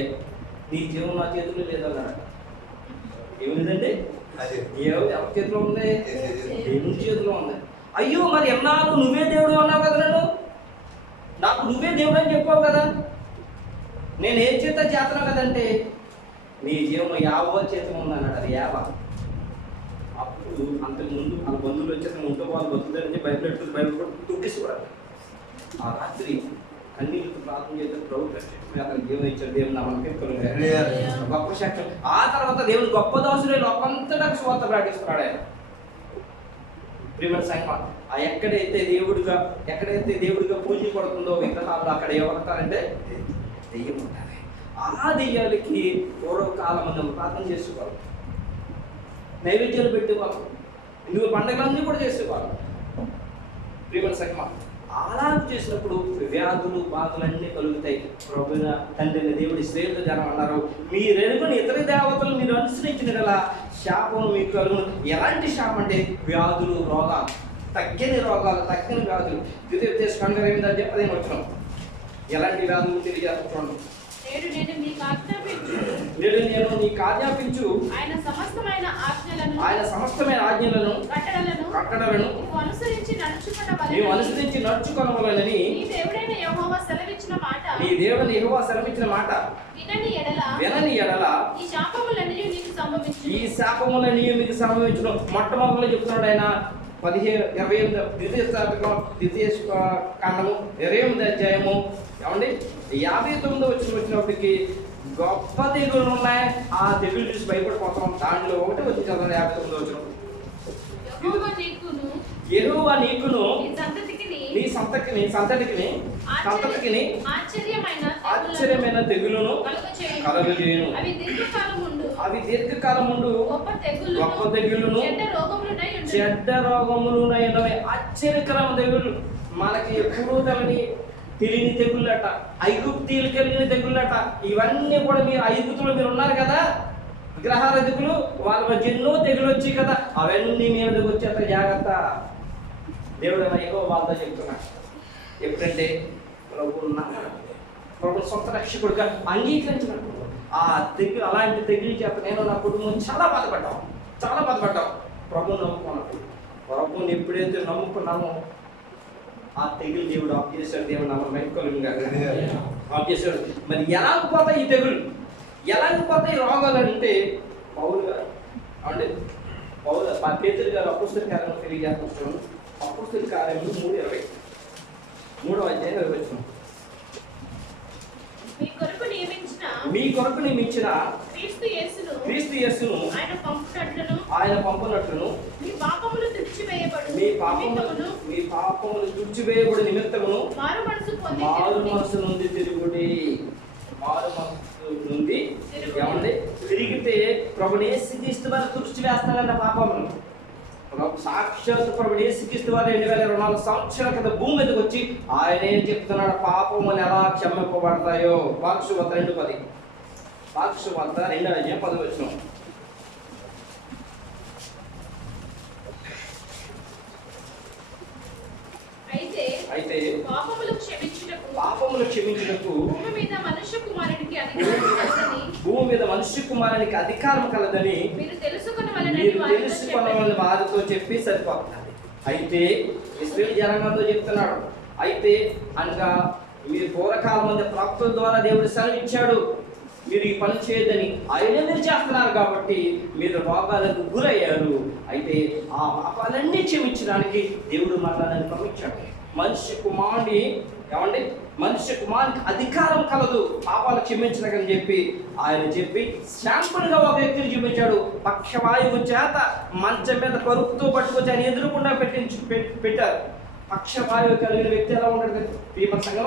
నీ జీవం నా చేతుల్లో లేదన్నాడట. ఏమిటండి? ఎవరి చేతిలో ఉంది? దేవుని చేతిలో ఉంది. అయ్యో మరి ఎన్నాళ్ళు నువ్వే దేవుడు అన్నావు కదా, నాకు నువ్వే దేవుడు అని చెప్పావు కదా, నేను ఏం చేతను కదంటే నీ జీవం యావో చేతం ఉందన్నాడు. అది యావ. అప్పుడు అంతకుముందు వాళ్ళ బంధువులు వచ్చేసి ఉంటూ వాళ్ళు బతుకుతారని బైబిల్ ఎట్టు బైబిల్ కూడా తొక్కిసుకోవాలి. ఆ రాత్రి కన్నీళ్ళతో ప్రార్థన చేస్తే ప్రభు ప్రత్యక్షమై అతను జీవం ఇచ్చాడు. దేవుని నామమునకు గొప్ప సాక్ష్యం. ఆ తర్వాత దేవుని గొప్ప దాసుడే లోకంతటా సువార్త ప్రకటిస్తున్నాడు ఆయన. ప్రియమైన సంఘమా, ఎక్కడైతే దేవుడిగా పూజించబడుతుందో విగ్రహాలు అక్కడ ఏమంటారంటే దెయ్యం ఉంటుంది. ఆ దెయ్యాలకి పూర్వకాలం మనం ప్రార్థన చేసుకోవాలి, నైవేద్యాలు పెట్టేవాళ్ళు, ఇందులో పండుగలన్నీ కూడా చేసేవాళ్ళు. ప్రియమైన సంఘమా, అలా చేసినప్పుడు వ్యాధులు బాధలన్నీ కలుగుతాయి. ప్రభువున తండ్రి దేవుడి శ్రేయుల జనం అన్నారు, మీరెనుకుని ఇతర దేవతలు మీరు అనుసరించినలా శాపం మీకు కలుగు. ఎలాంటి శాపం అంటే వ్యాధులు, రోగాలు, తగ్గని వ్యాధులు, 2 కంగారు ఏమిందని చెప్పి అదే వచ్చినాం. ఎలాంటి వ్యాధులు తెలియజేస్తాం చూడండి. నేడు నేను నీకు ఆజ్ఞాపించు ఆయన సమస్తమైన ఆజ్ఞలను కట్టడలను నీవు అనుసరించి నడుచుకొనవలెనని నీ దేవుని యెహోవా సెలవిచ్చిన మాట వినని ఎడల ఈ శాపములన్నీ మీకు సంభవించును. మొట్టమొదటిలో చెప్తున్నాడు ఆయన ద్వితీయ కాండము 28వ అధ్యాయము ఏమండి 59వ వచ్చినప్పటికి గొప్ప తెగులు ఉన్నాయి. ఆ తెగులు చూసి భయపడిపోతాం. దాంట్లో ఒకటి వచ్చి చదవండి 59వ వచ్చిన. యెహోవా నీకును నీ సంతతికి ఆశ్చర్యమైన తెగులును కలుగజేయును. అవి దీర్ఘకాలముండు గొప్ప తెగులును చెడ్డ రోగములునైనవి. ఆశ్చర్యకరమైన తెగులు మనకి ఎప్పుడూ తెలియని తెగుళ్ళట, ఐగుప్తీలు కలిగిన తెగుళ్ళట. ఇవన్నీ కూడా మీరు ఐగుప్తులో మీరు ఉన్నారు కదా, విగ్రహాల తెగులు, వాళ్ళ మధ్య ఎన్నో తెగులు వచ్చి కదా, అవన్నీ మీ దగ్గర వచ్చేంత జాగ్రత్త. దేవుడు యెహోవా వాళ్ళతో చెప్తున్నాడు. ఎప్పుడంటే ప్రభు సొంత రక్షకుడిగా అంగీకరించినప్పుడు ఆ తెగులు, అలాంటి తెగులు చేత నేను నా కుటుంబం చాలా బాధపడ్డాం. ప్రభుని నమ్ముకున్నప్పుడు, ప్రభుని ఎప్పుడైతే నమ్ముకున్నామో ఆ తెగులు దేవుడు ఆఫ్ చేశాడు. దేవుడు నా మెట్టుకోలేముగా ఆఫ్ చేశాడు. మరి ఎలాగపోతాయి ఈ తెగులు, ఎలాగపోతాయి రోగాలు అంటే పౌలు గారు అంటే పేతురు గారు అపోస్తల కార్యము తెలియజేస్తున్నాను. అపోస్తల కార్యము 3:20 3వ అధ్యాయం 20 వచ్చిన మీ కొరకు నియమించిన క్రీస్తు యేసును ఆయన పంపునట్లును మీ పాపములు తుడిచివేయబడు నిమిత్తమును మారు మనసు నుండి ఏమండి తిరిగితే ప్రభుని యేసుక్రీస్తు వారు తుడిచివేస్తాడన్న పాపమును. సాక్షాత్ ప్రభుని యేసుక్రీస్తు వారు 2024 సంవత్సరాల కింద భూమి మీదకి వచ్చి ఆయన ఏం చెప్తున్నాడు, పాపములు ఎలా క్షమింపబడతాయో. వాక్సు 2:10 మార్కు సువార్త 2:10. అయితే పాపములు క్షమించుటకు భూమి మీద మనుష్య కుమారునికి అధికారం కలదని మీరు తెలుసుకొనవలెనని వారితో చెప్పి సరిపోతుంది. అయితే ఇశ్రాయేలు జనాంగంతో చెప్తున్నాడు. అయితే అనగా మీరు పూర్వకాలం మంది ప్రవక్తల ద్వారా దేవుడు సెలవిచ్చాడు, మీరు ఈ పని చేయొద్దని. ఆయన మీరు చేస్తున్నారు కాబట్టి మీరు రోగాలకు గురయ్యారు. అయితే ఆ పాపాలన్నీ క్షమించడానికి దేవుడు మరణాన్ని పంపించాడు. మనిషి కుమారుని మనిషి కుమారునికి అధికారం కలదు పాపాలు క్షమించడానికి చెప్పి ఆయన చెప్పి శాంపుల్గా ఒక వ్యక్తిని చూపించాడు. పక్షవాయువు చేత మంచం మీద పరుపుతో పట్టుకొచ్చి ఆయన ఎదురుకుండా పెట్టారు. పక్షవాయువు కలిగిన వ్యక్తి ఎలా ఉంటాడు? బీభత్సంగా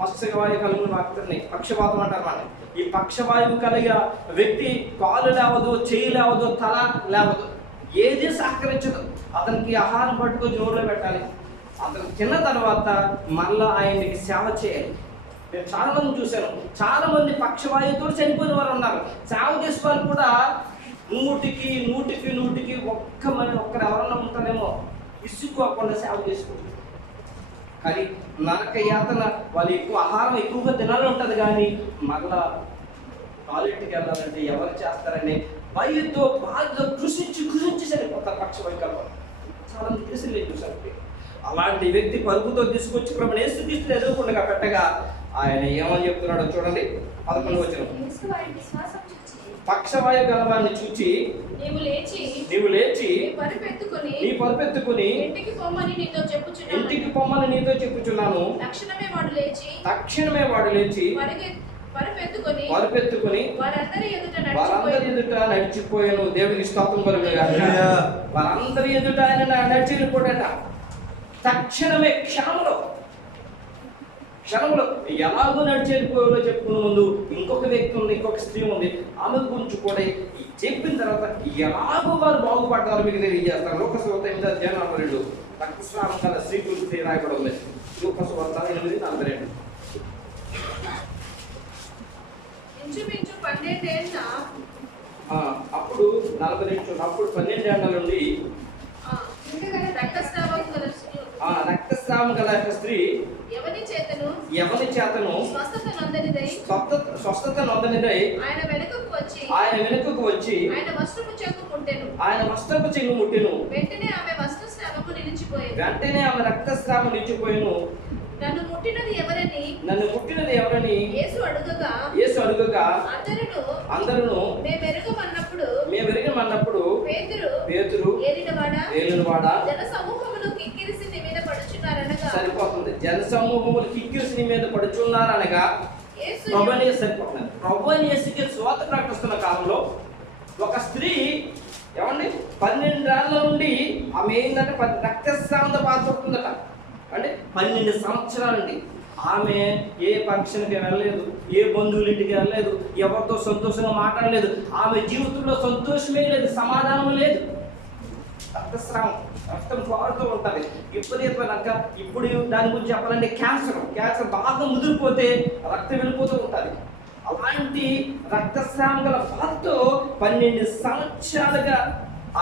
పక్షవాయువు కలిగిన వ్యక్తిని పక్షపాతం అంటారు. మన ఈ పక్షవాయువు కలిగిన వ్యక్తి కాలు లేవదు, చేయి లేవదు, తల లేవదు, ఏది సహకరించదు. అతనికి ఆహారం పట్టుకొని జోరులో పెట్టాలి. అతను తిన్న తర్వాత మళ్ళా ఆయనకి సేవ చేయాలి. నేను చాలా మంది చూశాను, చాలా మంది పక్షవాయువుతో చనిపోయిన వారు ఉన్నారు. సేవ చేసే వాళ్ళు కూడా నూటికి ఒక్కరు ఎవరన్నా ఉంటారేమో విసుక్కోకుండా సేవ చేసుకుంటారు. కానీ నరక యాతన వాళ్ళు ఆహారం ఎక్కువగా తినాలని ఉంటుంది, కానీ మళ్ళా టాయిలెట్కి వెళ్ళాలంటే ఎవరు చేస్తారని భయంతో బాధతో కృషించి సరిపోతారు పక్షవాయువు. చాలా మంది తెలిసి చూసారు. అలాంటి వ్యక్తి పరుగుతో తీసుకొచ్చి ప్రభుని యేసుక్రీస్తుని ఎదుర్కొండగా పెట్టగా ఆయన ఏమని చెప్తున్నాడో చూడండి. 11వ వచనం. పక్షవాయు గలవాన్ని చూచి నీవు లేచి నీ పరుపెత్తుకుని ఇంటికి పొమ్మని నీతో చెప్పుచున్నాను. తక్షణమే వాడు లేచి పరుపెత్తుకుని వారందరి ఎదుట నడిచిపోయాను. దేవుడికి స్తోత్రం కలుగుగాక. వారందరి ఎదుట ఆయన నడిచి వెళ్ళిపోయాడట. తక్షణమే క్షణంలో ఎలాగో నడిచేపోయాలో చెప్పుకున్న ముందు ఇంకొక వ్యక్తి ఉంది, ఇంకొక స్త్రీ ఉంది. ఆమె గురించి కూడా చెప్పిన తర్వాత ఎలాగో వారు బాగుపడ్డారు మీకు తెలియజేస్తారు. లోకసువార్త 8:42 రక్తస్రావం గల స్త్రీ గురించి రాయబడి ఉంది. లోకసువార్త 8:42. అప్పుడు 42 అప్పుడు 12 ఏళ్ల నుండి రక్తస్రావం గల స్త్రీ ఎవని చేతను స్వస్థత నొందనిదై ఆయన వెనుకకు వచ్చి ఆయన వస్త్రపు చెంగు ముట్టెను. వెంటనే ఆమె రక్తస్రావం నిలిచిపోయెను. నన్ను ముట్టినది ఎవరని యేసు అడుగగా అందరూ మేమెరుగమన్నప్పుడు పేతురు ఏలినవాడా సరిపోతుంది. జన సమూహములు కిక్కిరిసి నీ మీద పడుచున్నారనగా ప్రభువైన యేసుకి స్వాత ప్రకటిస్తున్న కాలంలో ఒక స్త్రీ 12 ఏళ్ల నుండి ఆమె ఏంటంటే రక్తస్రావంతో బాధపడుతుందట. అంటే 12 సంవత్సరాలండి. ఆమె ఏ ఫంక్షన్కి వెళ్ళలేదు, ఏ బంధువుల ఇంటికి వెళ్ళలేదు, ఎవరితో సంతోషంగా మాట్లాడలేదు. ఆమె జీవితంలో సంతోషమే లేదు, సమాధానం లేదు. రక్తస్రావం, రక్తం కారుతూ ఉంటుంది. ఇప్పుడు దాని గురించి చెప్పాలంటే క్యాన్సర్ బాగా ముదిరిపోతే రక్తం వెళ్ళిపోతూ ఉంటుంది. అలాంటి రక్తస్రావం గల బాధతో 12 సంవత్సరాలుగా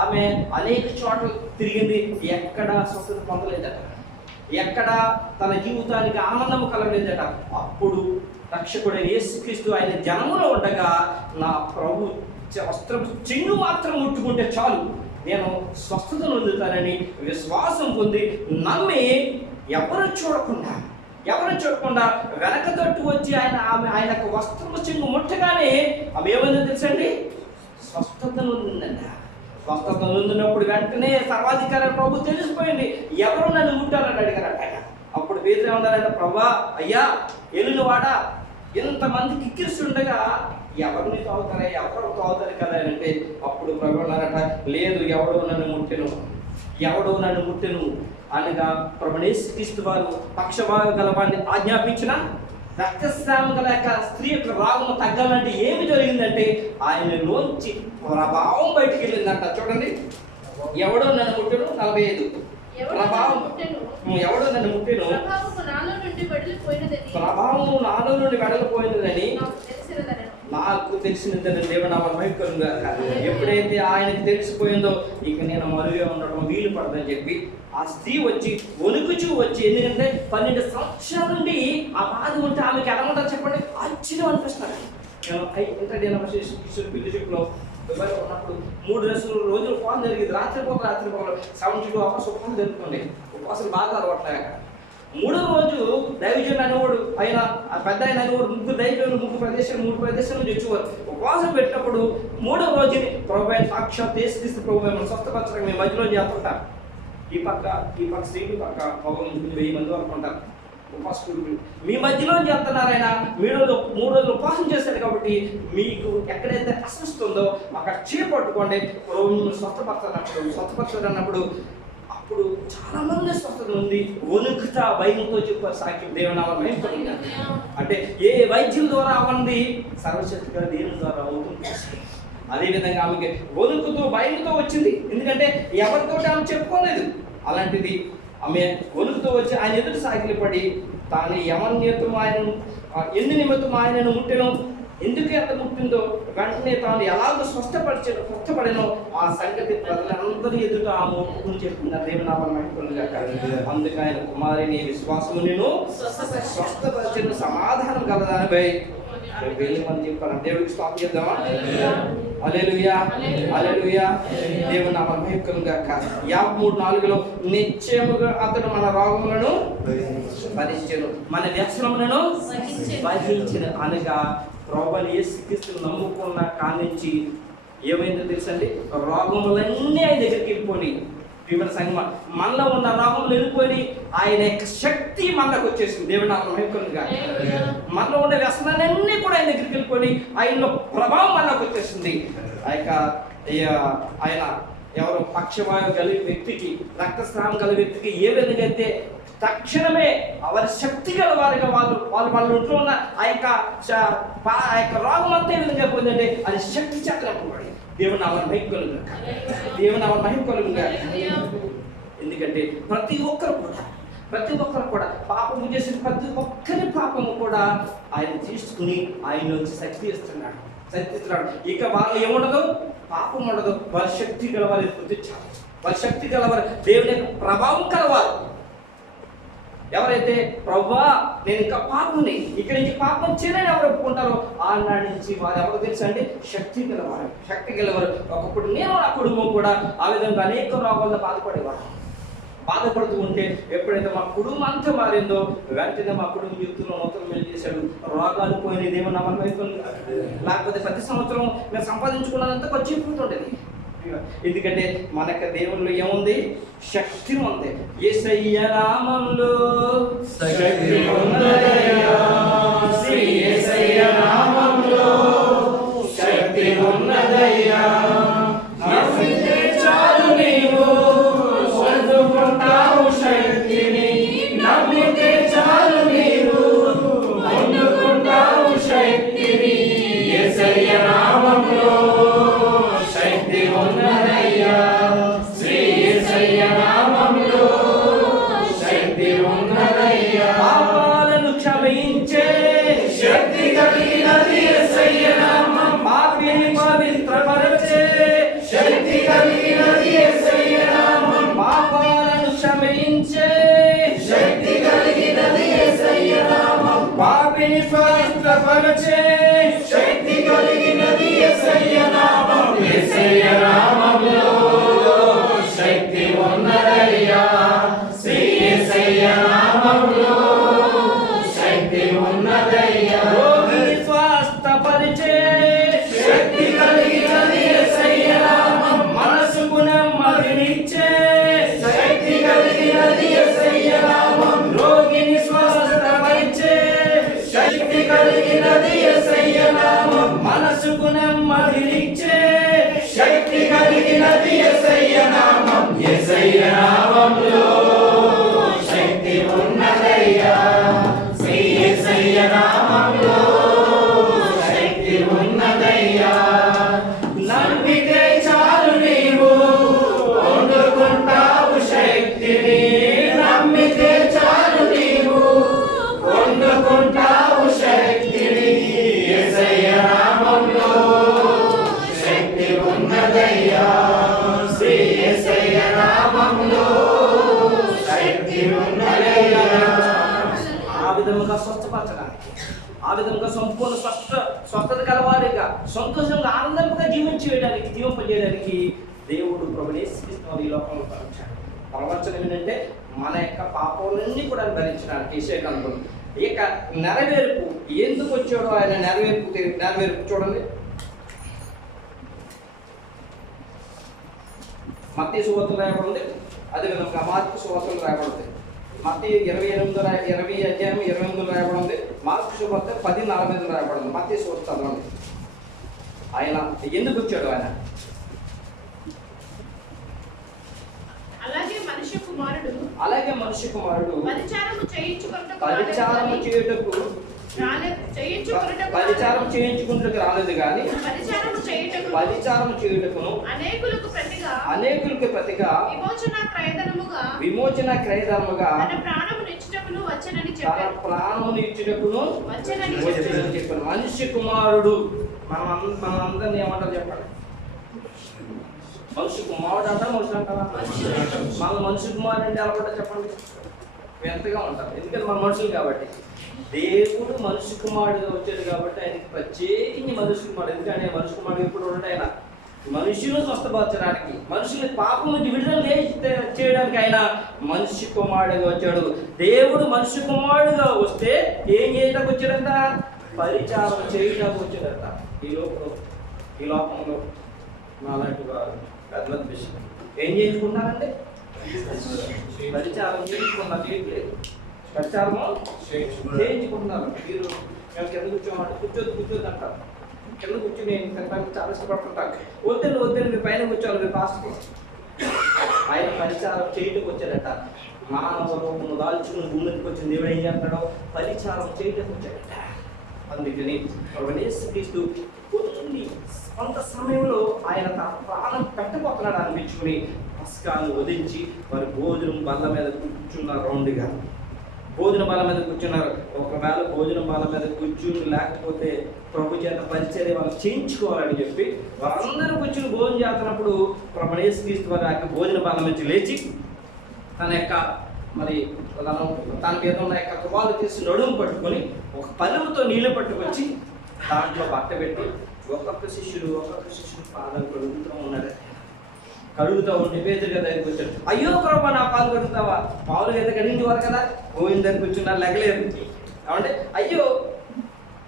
ఆమె అనేక చోట్ల తిరిగింది. ఎక్కడా స్వస్థత పొందలేదట, ఎక్కడ తన జీవితానికి ఆనందం కలగలేదట. అప్పుడు రక్షకుడైన యేసుక్రీస్తు ఆయన జన్మలో ఉండగా నా ప్రభు వస్త్రపు చెంగు మాత్రం ముట్టుకుంటే చాలు నేను స్వస్థత పొందుతానని విశ్వాసం పొంది నమ్మి ఎవరు చూడకుండా వెనక తట్టు వచ్చి ఆయనకు వస్త్రపు చెంగు ముట్టగానే ఆమె ఏమైందో తెలుసండి, స్వస్థత పొందిందంట. స్వస్థత పొందినప్పుడు వెంటనే సర్వాధికారి ప్రభు తెలిసిపోయింది, ఎవరు నన్ను ముట్టారని అడిగారట. అప్పుడు పేతురు ఏమన్నారంటే, ప్రభా అయ్యా ఎలుగువాడా, ఇంతమంది కిక్కిరిస్తుండగా ఎవరిని తాగుతారా, ఎవరు తాగుతారు కదా అంటే అప్పుడు ప్రభు అన్నారట, లేదు ఎవడో నన్ను ముట్టెను అనగా ప్రభువు యేసుక్రీస్తు వారు పక్షవాయు గలవాన్ని ఆజ్ఞాపించిన రక్తస్రావం గల స్త్రీ యొక్క రాగము తగ్గాలంటే ఏమి జరిగిందంటే ఆయనలోంచి ప్రభావం బయటికి వెళ్ళిందంట. చూడండి, ఎవడో నన్ను ముట్టెను 45 ప్రభావం ఎవడో నన్ను ముట్టెను ప్రభావము నాలో నుండి వెడలిపోయినదని నాకు తెలిసినంత దేవనామం వైపుగా ఎప్పుడైతే ఆయనకు తెలిసిపోయిందో ఇక నేను మరుగే ఉండడం వీలు పడదని చెప్పి ఆ స్త్రీ వచ్చి వణుకుచూ వచ్చి, ఎందుకంటే 12 సంవత్సరాల నుండి ఆ బాధ ఉంటే ఆమెకి ఎలా ఉంటుందో చెప్పండి, ఆశ్చర్యం అనిపిస్తున్నారు. నేను పిల్లి చెప్పులో దుబాయ్లో ఉన్నప్పుడు 3 రోజులు ఉపవాసం జరిగింది. రాత్రిపోక 72 అవర్స్ ఉపవాసం జరుగుతుంది. ఉపవాసం బాగా అలవాట్లేక 3వ రోజు దైవజనుడు అనేవాడు ఆయన ఆ పెద్ద ఆయన అనేవాడు 3 దైవజనులు 3 ప్రదేశాల నుంచి వచ్చేవారు. ఉపవాసం పెట్టినప్పుడు 3వ రోజుని ప్రభు సాక్షాత్ యేసుక్రీస్తు ప్రభు మిమ్మల్ని స్వస్థపరచడం మీ మధ్యలో చేస్తుంటారు. ఈ పక్క స్త్రీలు పక్క పవన్ 1000 మంది వరకు ఉంటారు ఉపవాసం. మీ మధ్యలో చేస్తున్నారు ఆయన. 3 రోజులు ఉపవాసం చేశారు కాబట్టి మీకు ఎక్కడైతే అస్వస్థ అక్కడ చేపట్టుకోండి. ప్రభు స్వస్థపరచాలన్నప్పుడు అప్పుడు చాలా మంది స్వస్థత ఉంది. వణుకుతా భయంతో చెప్పారు సాక్ష్యం. దేవునామం అంటే ఏ వైద్యుల ద్వారా అవ్వండి, సర్వశక్తిగా దేవుని ద్వారా అవుతుంది. అదేవిధంగా ఆమెకి వణుకుతూ భయంతో వచ్చింది, ఎందుకంటే ఎవరితో ఆమె చెప్పుకోలేదు. అలాంటిది ఆమె వణుకుతూ వచ్చి ఆయన ఎదుటి సాగిలి పడి తాను ఎందు నిమిత్తం ఆయనను ముట్టెను, ఎందుకు ఎంత ముట్టిందో వెంటనే తాను ఎలాగో స్వస్థపడినో ఆ సంగతి ప్రజలందరి ఎదుట ఆమె ఒప్పుకుని చెప్తున్నారు. దేవునామం అందుకే ఆయన కుమారిని విశ్వాసము నేను స్వస్థపరిచిన సమాధానం కలదానిపై వెళ్ళి మనం చెప్పారు. దేవుడికి స్టాప్ చేద్దామా? హల్లెలూయా హల్లెలూయా. దేవుని నామం మహిమకరంగా 53:4 నిశ్చయముగా అతడు మన రోగములను భరించెను, మన వ్యసనములను వహించెను అనగా ప్రభువుని యేసుక్రీస్తును నమ్ముకున్న కానించి ఏమైందో తెలుసండి, రోగములన్నీ ఆయన దగ్గరికి వెళ్ళిపోయి విమల సంగమ మనలో ఉన్న రోగములు వెళ్ళిపోయి ఆయన యొక్క శక్తి మనకు వచ్చేసింది. దేవుని నామం మహిమకరంగా. మనలో ఉండే వ్యసనాలన్నీ కూడా ఆయన దగ్గరికి వెళ్ళిపోయి ఆయనలో ప్రభావం మనకు వచ్చేసింది. ఆయన ఎవరు పక్షవాయు కలిగిన వ్యక్తికి, రక్తస్రావం కలిగిన వ్యక్తికి ఏ విధంగా అయితే తక్షణమే వారి శక్తి గల వారిగా వాళ్ళు ఇంట్లో ఉన్న ఆ యొక్క రోగం అంతా ఏ విధంగా పోయిందంటే అది శక్తి చక్రం. దేవుని నామం మహిమకరంగా. దేవుని నామం మహిమకరంగా. ఎందుకంటే ప్రతి ఒక్కరు కూడా పాపము చేసిన ప్రతి ఒక్కరి పాపము కూడా ఆయన తీసుకుని ఆయన నుంచి శక్తి ఇస్తున్నాడు. ఇక వాళ్ళు ఏముండదు, పాపం ఉండదు. వారి శక్తి గలవారు గుర్తించాలి. వారి శక్తి గలవారు దేవుని యొక్క ప్రభావం కలవారు. ఎవరైతే ప్రభువా నేను ఇంకా పాపంని ఇక్కడి నుంచి పాపం చేయలేని ఎవరు ఒప్పుకుంటారో ఆనాటి నుంచి వారు ఎవరు తెలుసు అంటే శక్తి గలవారు. ఒకప్పుడు నేను నా కుటుంబం కూడా ఆ విధంగా అనేక రోగాల్లో బాధపడుతూ ఉంటే ఎప్పుడైతే మా కుటుంబం అంతా మారిందో వెంటనే మా కుటుంబ జీవితంలో నూతన మేలు చేశాడు. రోగాలు పోయినాయి. దేవుని నామం లేకపోతే ప్రతి సంవత్సరం మేము సంపాదించుకున్నదంతా ఖర్చు అయిపోతుండేది. ఎందుకంటే మనకు దేవుళ్ళు ఏముంది, శక్తి ఉంది. యేసయ్య నామములో శక్తి ఉన్నదయ్యా, శ్రీ యేసయ్య నామములో శక్తి ఉన్నదయ్యా. నమ్మితే చాలు నీవు పొందుకుంటావు శక్తిని, నమ్మితే చాలు నీవు పొందుకుంటావు శక్తిని. యేసయ్య నామములో శక్తి ఉన్నదయ్యా, శ్రీ యేసయ్య నామములో శక్తి ఉన్నదయ్యా. పాపాలను క్షమించే శక్తి కలిగినది యేసయ్య నామం. పాపిని పవిత్రపరచే శక్తి కలిగినది యేసయ్య నామం. పాపాలను క్షమించే శక్తి కలిగినది యేసయ్య నామం. పాపిని పవిత్రపరచే శక్తి కలిగినది యేసయ్య నామం. యేసయ్య నామములో శక్తి ఉన్నదయ్యా, శ్రీ యేసయ్య నామములో శక్తి ఉన్నదయ్యా. రోగిని స్వస్థపరిచే శక్తి కలిగినది యేసయ్య నామం. మనసుకు నెమ్మదినిచ్చే శక్తి కలిగినది యేసయ్య నామం. రోగిని స్వస్థపరిచే శక్తి కలిగినది యేసయ్య నామం. మనసుకు నెమ్మదినిచ్చే శక్తి కలిగినది యేసయ్య నామం. యేసయ్య నామములో శక్తి ఉన్నదయ్యా, శ్రీ యేసయ్య నామములో శక్తి ఉన్నదయ్యా. నమ్మితే చాలు నీవు పొందుకుంటావు శక్తిని, నమ్మితే చాలు నీవు పొందుకుంటావు శక్తిని. యేసయ్య నామములో విధంగా స్వస్థపరచడానికి, ఆ విధంగా సంపూర్ణ స్వస్థత కలవారిగా సంతోషంగా ఆనందంగా జీవింపజేయడానికి దేవుడు ప్రభువు యేసుక్రీస్తుని ఈ లోకంలో పంపించాడు. ప్రవచనం ఏంటంటే మన యొక్క పాపాలన్నీ కూడా భరించడానికి ఇషేకంలో ఇక నెరవేర్పు ఎందుకు వచ్చాడో ఆయన నెరవేర్పు చూడండి. మత్తయి సువార్తలో రాయబడింది, అదేవిధంగా మార్కు సువార్తలో రాయబడింది. మత్తయి 20 అధ్యాయం 28 రాయబడింది, మార్కు సువార్త 10:45 రాయబడింది. మత్తయి సువార్త చదవండి. ఆయన ఎందుకు వచ్చాడు? ఆయన అలాగే మనుష్య కుమారుడు పరిచారము చేయించుకుంటూ రాలేదు కానీ పరిచారం చేయుటకును అనేకులకు ప్రతిగా విమోచన క్రయధనముగా తన ప్రాణమును ఇచ్చుటకును చెప్పాను. మనిషి కుమారుడు మనందరినీ ఏమంటారు చెప్పండి? మనిషి కుమారుడు అంటారా, మనుషులు అంటారా? మన మనిషి కుమారుడు అంటే ఎలా కూడా చెప్పండి, ఎంతగా ఉంటారు. ఎందుకంటే మన మనుషులు కాబట్టి. దేవుడు మనిషి కుమారుడుగా వచ్చాడు కాబట్టి ఆయనకి ప్రత్యేకించి మనిషి కుమారుడు. ఎందుకంటే మనిషి కుమారుడు ఎప్పుడు ఉంటాడు? ఆయన మనుషులను స్వస్థపరచడానికి, మనుషుల్ని పాపం నుంచి విడుదల చేయడానికి ఆయన మనిషి కుమారుడుగా వచ్చాడు. దేవుడు మనిషి కుమారుడుగా వస్తే ఏం చేయడానికి వచ్చాడంట? పరిచారం చేయడానికి వచ్చాడంట. ఈ లోకంలో నాలాంటి వారు పెద్ద విషయం ఏం చేయించుకున్నారంటే పరిచారం చేయించుకున్నారు, చేయట్లేదు. పరిచారము చేయించుకుంటున్నారు. మీరు కింద కూర్చోద్దు అంటారు. కింద కూర్చొని తినడానికి చాలా ఇష్టపడుతుంటారు. వద్దండి మీ పైన కూర్చోవాలి, మీ పాస్ట్కి. ఆయన పరిచారం చేయటకు వచ్చాడట. మానవ రూపము దాల్చుకుని భూమికి వచ్చిన దేవుడు ఏం చేస్తాడో పరిచారం చేయటకు వచ్చాడట. అందుకని యేసుక్రీస్తు కొంత సమయంలో ఆయన తన ప్రాణం పెట్టబోతున్నాడు అనిపించుకుని పస్కాను వదిలించి వారి భోజనం బల్ల మీద కూర్చున్నారు. రౌండ్గా భోజన బల్ల మీద కూర్చున్నారు. ఒకవేళ భోజనం బల్ల మీద కూర్చుని లేకపోతే ప్రభు చేత పరిచర్య వాళ్ళు చేయించుకోవాలని చెప్పి వారందరూ కూర్చుని భోజనం చేస్తున్నప్పుడు ప్రభు యేసుక్రీస్తు వారి యొక్క భోజన బల్ల నుంచి లేచి తన యొక్క తన మీద ఉన్న యొక్క తువాలు తీసి నడుము పట్టుకొని ఒక పలుముతో నీళ్లు పట్టుకొచ్చి దాంట్లో బట్ట పెట్టి ఒక్కొక్క శిష్యుడు పాదం కడుగుతూ ఉంటే పేదరిగా దగ్గరికి వచ్చాడు. అయ్యో ప్రభా నా పాలు కడుగుతావా? పాలు అయితే కడిగించేవారు కదా, గోవింద దగ్గరికి వచ్చినా లెగలేరు. ఏమంటే అయ్యో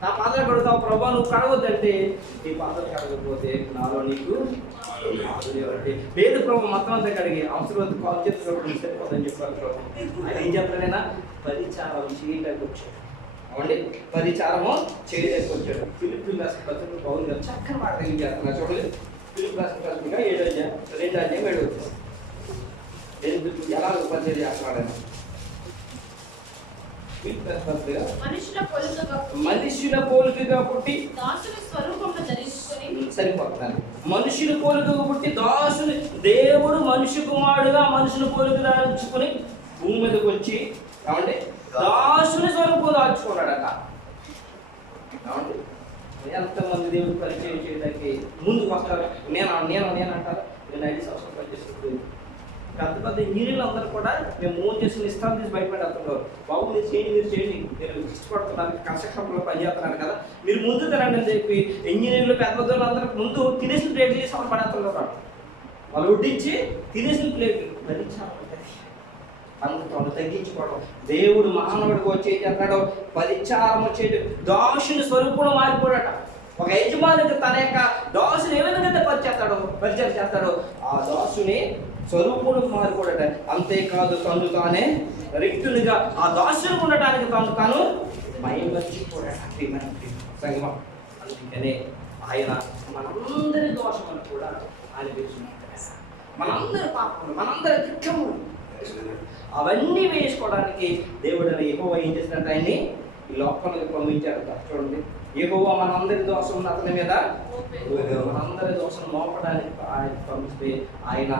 నా పాత్ర కడుగుతావు ప్రభా, నువ్వు కడగొద్దంటే నీ పాత్ర కడగకపోతే నాలో నీకు అంటే లేదు ప్రభు మొత్తం అంతా కడిగి అవసరం కాల్ చేసి సరిపోదని చెప్పారు ప్రభు. ఆయన ఏం చెప్పలేనా? పరిచారం చేయడానికి వచ్చాడు. అవండి పరిచారము చేయడానికి వచ్చాడు. ఫిలిప్పీ రాసిన పత్రిక పౌలు గారు చక్కని మాట ఏం చేస్తున్నారు చూడండి. ఫిలిప్పీ రాసిన పత్రిక 7వ అధ్యాయం 2 ఎలా పరిచయం చేస్తున్నాడు? మనుషుల పోలికగా పుట్టి సరిపోతున్నాను. మనుషుల పోలికగా పుట్టి దాసుని దేవుడు మనిషి కుమారుడుగా మనుషుల పోలిక దాచుకుని భూమి మీదకి వచ్చి ఏమంటే దాసుని స్వరూపం దాచుకున్నాడట. ఏమంటే ఎంతమంది దేవుడు పరిచయం చేయడానికి ముందుకు వస్తారు. నేను అంటారా? నేను 5 సంవత్సరాలు పనిచేస్తున్నప్పుడు పెద్ద ఇంజనీర్లు అందరూ కూడా మేము మూవ్ చేసిన ఇష్టాలు తీసి బయటపడేస్తున్నారు. బాబు మీరు చేయండి, నేను ఇష్టపడుతున్నాను, కన్స్ట్రక్షన్లో పనిచేస్తున్నాను కదా, మీరు ముందు తినండి అని చెప్పి ఇంజనీర్లు పెద్ద అందరూ ముందు తినేసిన ప్లేట్లు చేసి వాళ్ళు పడేస్తున్నారు. వాళ్ళు వడ్డించి తినేసిన ప్లేట్లు భరించాలి. అందుకు తగ్గించుకోవడం. దేవుడు మానవుడికి వచ్చి అన్నాడు పరిచారం వచ్చేది దాసుని స్వరూపంలో మారిపోయాడట. ఒక యజమానికి తన యొక్క దాసుని ఏ విధంగా పరిచయం చేస్తాడో ఆ దాసుని స్వరూపుడు మారిపోడట. అంతేకాదు తను తానే రిక్తునిగా ఆ దాసుని ఉండటానికి తాను మహిమర్చిపోడట. అందుకనే ఆయన మనందరి దోషములు కూడా ఆయన తెలుసుకున్నాడు. మనందరి పాపములు, మనందరి దుఃఖములు అవన్నీ వేసుకోవడానికి దేవుడు యెహోవా ఏం చేసినట్టు ఆయన్ని ఈ లోకంలోకి పంపించాడు. చూడండి, యెహోవా మనందరి దోషం అతని మీద మనందరి దోషం మోపడానికి ఆయన పంపిస్తే ఆయన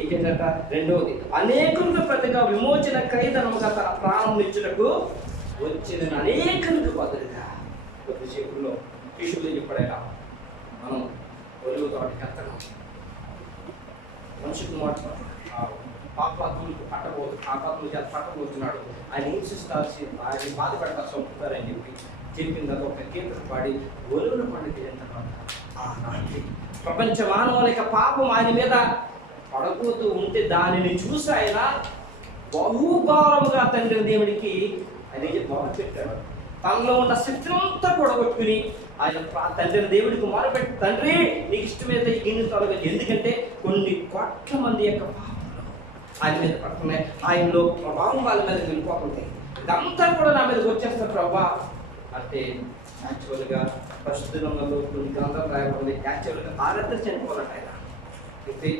ఏం చేశారట? రెండవది అనేకులకు ప్రతిగా విమోచన క్రయధనముగా తన ప్రాణం ఇచ్చుటకు వచ్చిన అనేకులకు బదులుగా కొద్దిసేపుల్లో శిశువులు చెప్పాడట. మనం ఒలుగు తోటకి వెళ్తాం, మనిషికి మాట పాపాత్ముల చేత పట్టబోతున్నాడు, ఆయన హింసిస్తారు, ఆయన బాధ పెడతారు, చంపుతారని చెప్పిన తర్వాత ఒక కీర్తన పాడి ఒలువుల పండుగ అయిన తర్వాత ఆ రాత్రి ప్రపంచ మానవుల యొక్క పాపం ఆయన మీద పడబోతూ ఉంటే దానిని చూసి ఆయన బహుఘోరముగా తండ్రి దేవుడికి ఆయన బాధ పెట్టాడు. తనలో ఉన్న శక్తినంతా కూడగొట్టుకుని ఆయన తండ్రి దేవుడికి మొరపెట్టి, తండ్రి నీకు ఇష్టమైతే ఈ గిన్నె తొలగదు, ఎందుకంటే కొన్ని కోట్ల మంది యొక్క పాపంలో ఆయన మీద పడుతున్నాయి, ఆయనలో ప్రభావం వాళ్ళ మీద వెళ్ళిపోతుంది, ఇదంతా కూడా నా మీదకి వచ్చేస్తారు ప్రభా అంటే యాక్చువల్గా పరిశుద్ధ గ్రంథంలో కొన్ని గ్రంథాలు రాయబడింది. యాక్చువల్గా ఆ రాత్రి చనిపోవాలంట ఆయన. అయితే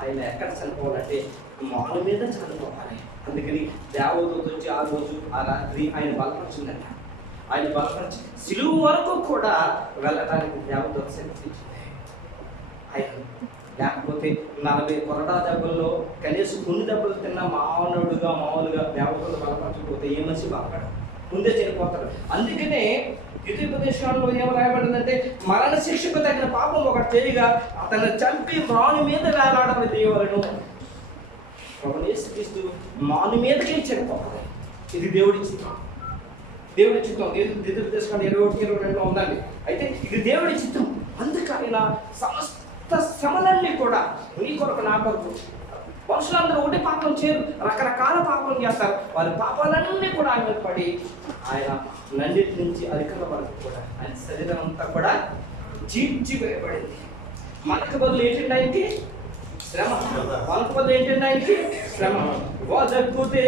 ఆయన ఎక్కడ చనిపోవాలంటే మాను మీద చనిపోవాలి. అందుకని దేవదూత వచ్చి ఆ రోజు ఆ రాత్రి ఆయన బలపరిచిందంట. ఆయన బలపరిచి సిలువ వరకు కూడా వెళ్ళడానికి దేవదూత శక్తించింది. ఆయన లేకపోతే 40 కొరడా దెబ్బల్లో కనీసం కొన్ని దెబ్బలు తిన్న మామూలుగా దేవదూత బలపరచకపోతే ఏ మనిషి బలపడదు, ముందే చనిపోతాడు. అందుకనే ద్వితీయోపదేశంలో ఏం రాయబడిందంటే మరణ శిక్షకు తగిన పాపం ఒకటి చేయగా అతను చంపి మాను మీద వేలాడని దేవులను. యేసుక్రీస్తు మాను మీదకి చనిపోవాలి. ఇది దేవుడి చిత్తం. ద్వితీయోపదేశం 21-22 ఉందండి. అయితే ఇది దేవుడి చిత్తం. అందుకే ఆయన సమస్త శ్రమలన్నీ కూడా నీ కొరకు నా కొరకు. మనుషులందరూ ఒకటి పాపం చేయరు, రకరకాల పాపం చేస్తారు. వారి పాపాలన్నీ కూడా ఆయన పడి ఆయన నండిటి నుంచి అరికల వరకు కూడా ఆయన శరీరం అంతా కూడా చీల్చివేయబడింది. మనకు బదులు ఏంటంటే ఆయనకి శ్రమ, మనకు బదులు ఏంటంటే ఆయనకి శ్రమ. వదకుతే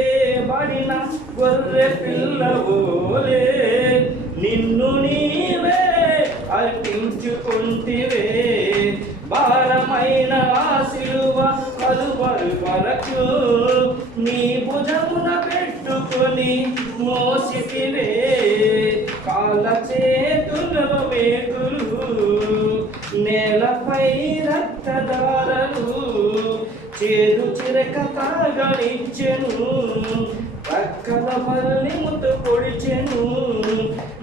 బడిన గొర్రె పిల్లవోలే నిన్ను నీవే అర్పించుకుంటివే, భారమైన సిలువ కలువరు వరకు నీ భుజమున పెట్టుకొని మోసితివే, కాళ్ళ చేతుల్లో మేకులు నేలపై రక్తధారలు చేదు చిరక తాగనిచ్చెను, పక్కల మల్లి ముద్దు పొడిచెను,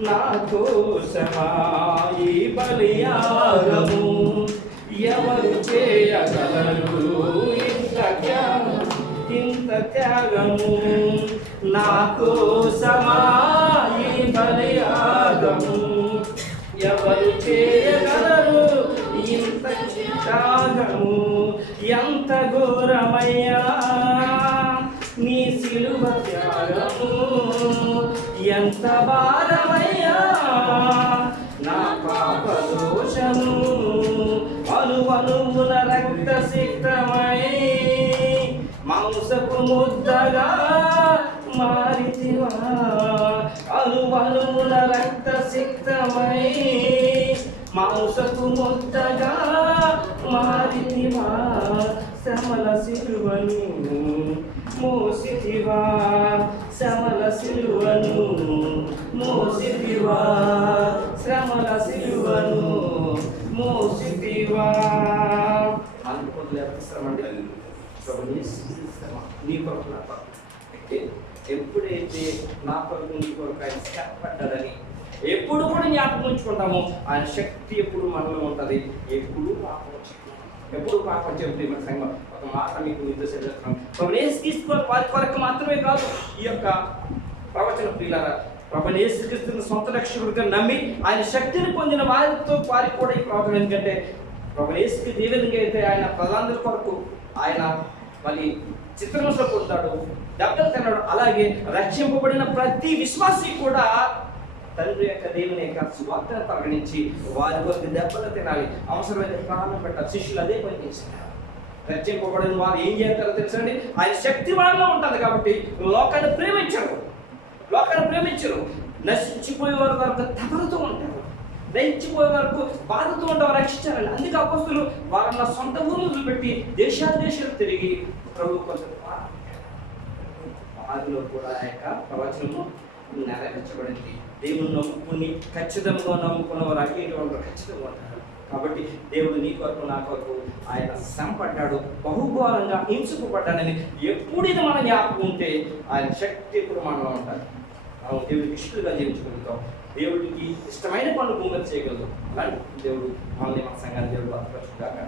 నా కోసమా ఈ బలియాగము ఎవరు చేయగలరు ఇంత త్యాగము, నా కోసమా ఈ బలియాగము ఎవరు చేయగలరు ఇంత త్యాగము, ఎంత ఘోరమయ్యా నీ సిలువ త్యాగము, ఎంత భారమయ్యా నా పాప దోషము, అనువనువున రక్త సిక్తమై మాంసపు ముద్దగా మారితివా, అనువనువున రక్త సిక్తమై మాంసపు ముద్దగా మారితివా, శ్రమల సిలువను మోసితివా, శ్రమల సిలువను మోసితివా, శ్రమల సిలువను మోసితివా. నీ కొరకు నా కొరకు ఎప్పుడైతే నా కొరకు నీ కొరకు ఆయన శ్రమపడ్డాడని ఎప్పుడు కూడా జ్ఞాపకం ఉంచుకుంటామో ఆయన శక్తి ఎప్పుడు మనలో ఉంటుంది. ఎప్పుడు పాపం చెప్తే మన సంఘం ఒక మాట మీకు నిర్దేశిస్తున్నాం. తీసుకొని వారి కొరకు మాత్రమే కాదు, ఈ యొక్క ప్రవచన ప్రియులారా ప్రభువైన యేసుక్రీస్తుని సొంత రక్షకుడిగా నమ్మి ఆయన శక్తిని పొందిన వారితో వారికి కూడా ఈ ప్రవచనం. ఎందుకంటే ప్రభువైన యేసుక్రీస్తు ఏ విధంగా అయితే ఆయన ప్రజలందరి కొరకు ఆయన మళ్ళీ చిత్రహింసలు పొందుతాడు, దెబ్బలు తిన్నాడు, అలాగే రక్షింపబడిన ప్రతి విశ్వాసి కూడా తండ్రి యొక్క దేవుని యొక్క సువార్తను పరిగణించి వారి కొరకు దెబ్బలు తినాలి, అవసరమైతే ప్రాణం పెట్టాలి. శిష్యులు అదే పని చేశారు. రక్షింపబడిన వారు ఏం చేస్తారో తెలుసండి, ఆయన శక్తి వాళ్ళలో ఉంటుంది కాబట్టి లోకాన్ని ప్రేమించరు, నశించిపోయే వారి వరకు తపలుతూ ఉంటారు, నశించిపోయే వరకు బాధతో ఉంటారు, రక్షించారండి. అందుకే అపొస్తలులు వారన్న సొంత ఊరులు పెట్టి దేశాలు తిరిగి ప్రభు కొంచెం వారిలో కూడా ఆ యొక్క ప్రవచనము నెరవేర్చబడింది. దేవుని నమ్ముకుని ఖచ్చితంగా నమ్ముకున్న వారు అయ్యేటువంటి ఖచ్చితంగా ఉంటారు. కాబట్టి దేవుడు నీ కొరకు నా కొరకు ఆయన శ్రమపడ్డాడు, బహుఘోరంగా హింసింపబడ్డాడని ఎప్పుడు ఇది మన జ్ఞాపకం ఉంటే ఆయన శక్తి ఎప్పుడు మనలో ఉంటారు. మనం దేవుడికి ఇష్టలుగా జీవించగలుగుతాం, దేవుడికి ఇష్టమైన పనులు భూమి చేయగలుగుతాం. అలాంటి దేవుడు మనల్ని మన సంఘాన్ని దేవుడు బలపరచుగాక.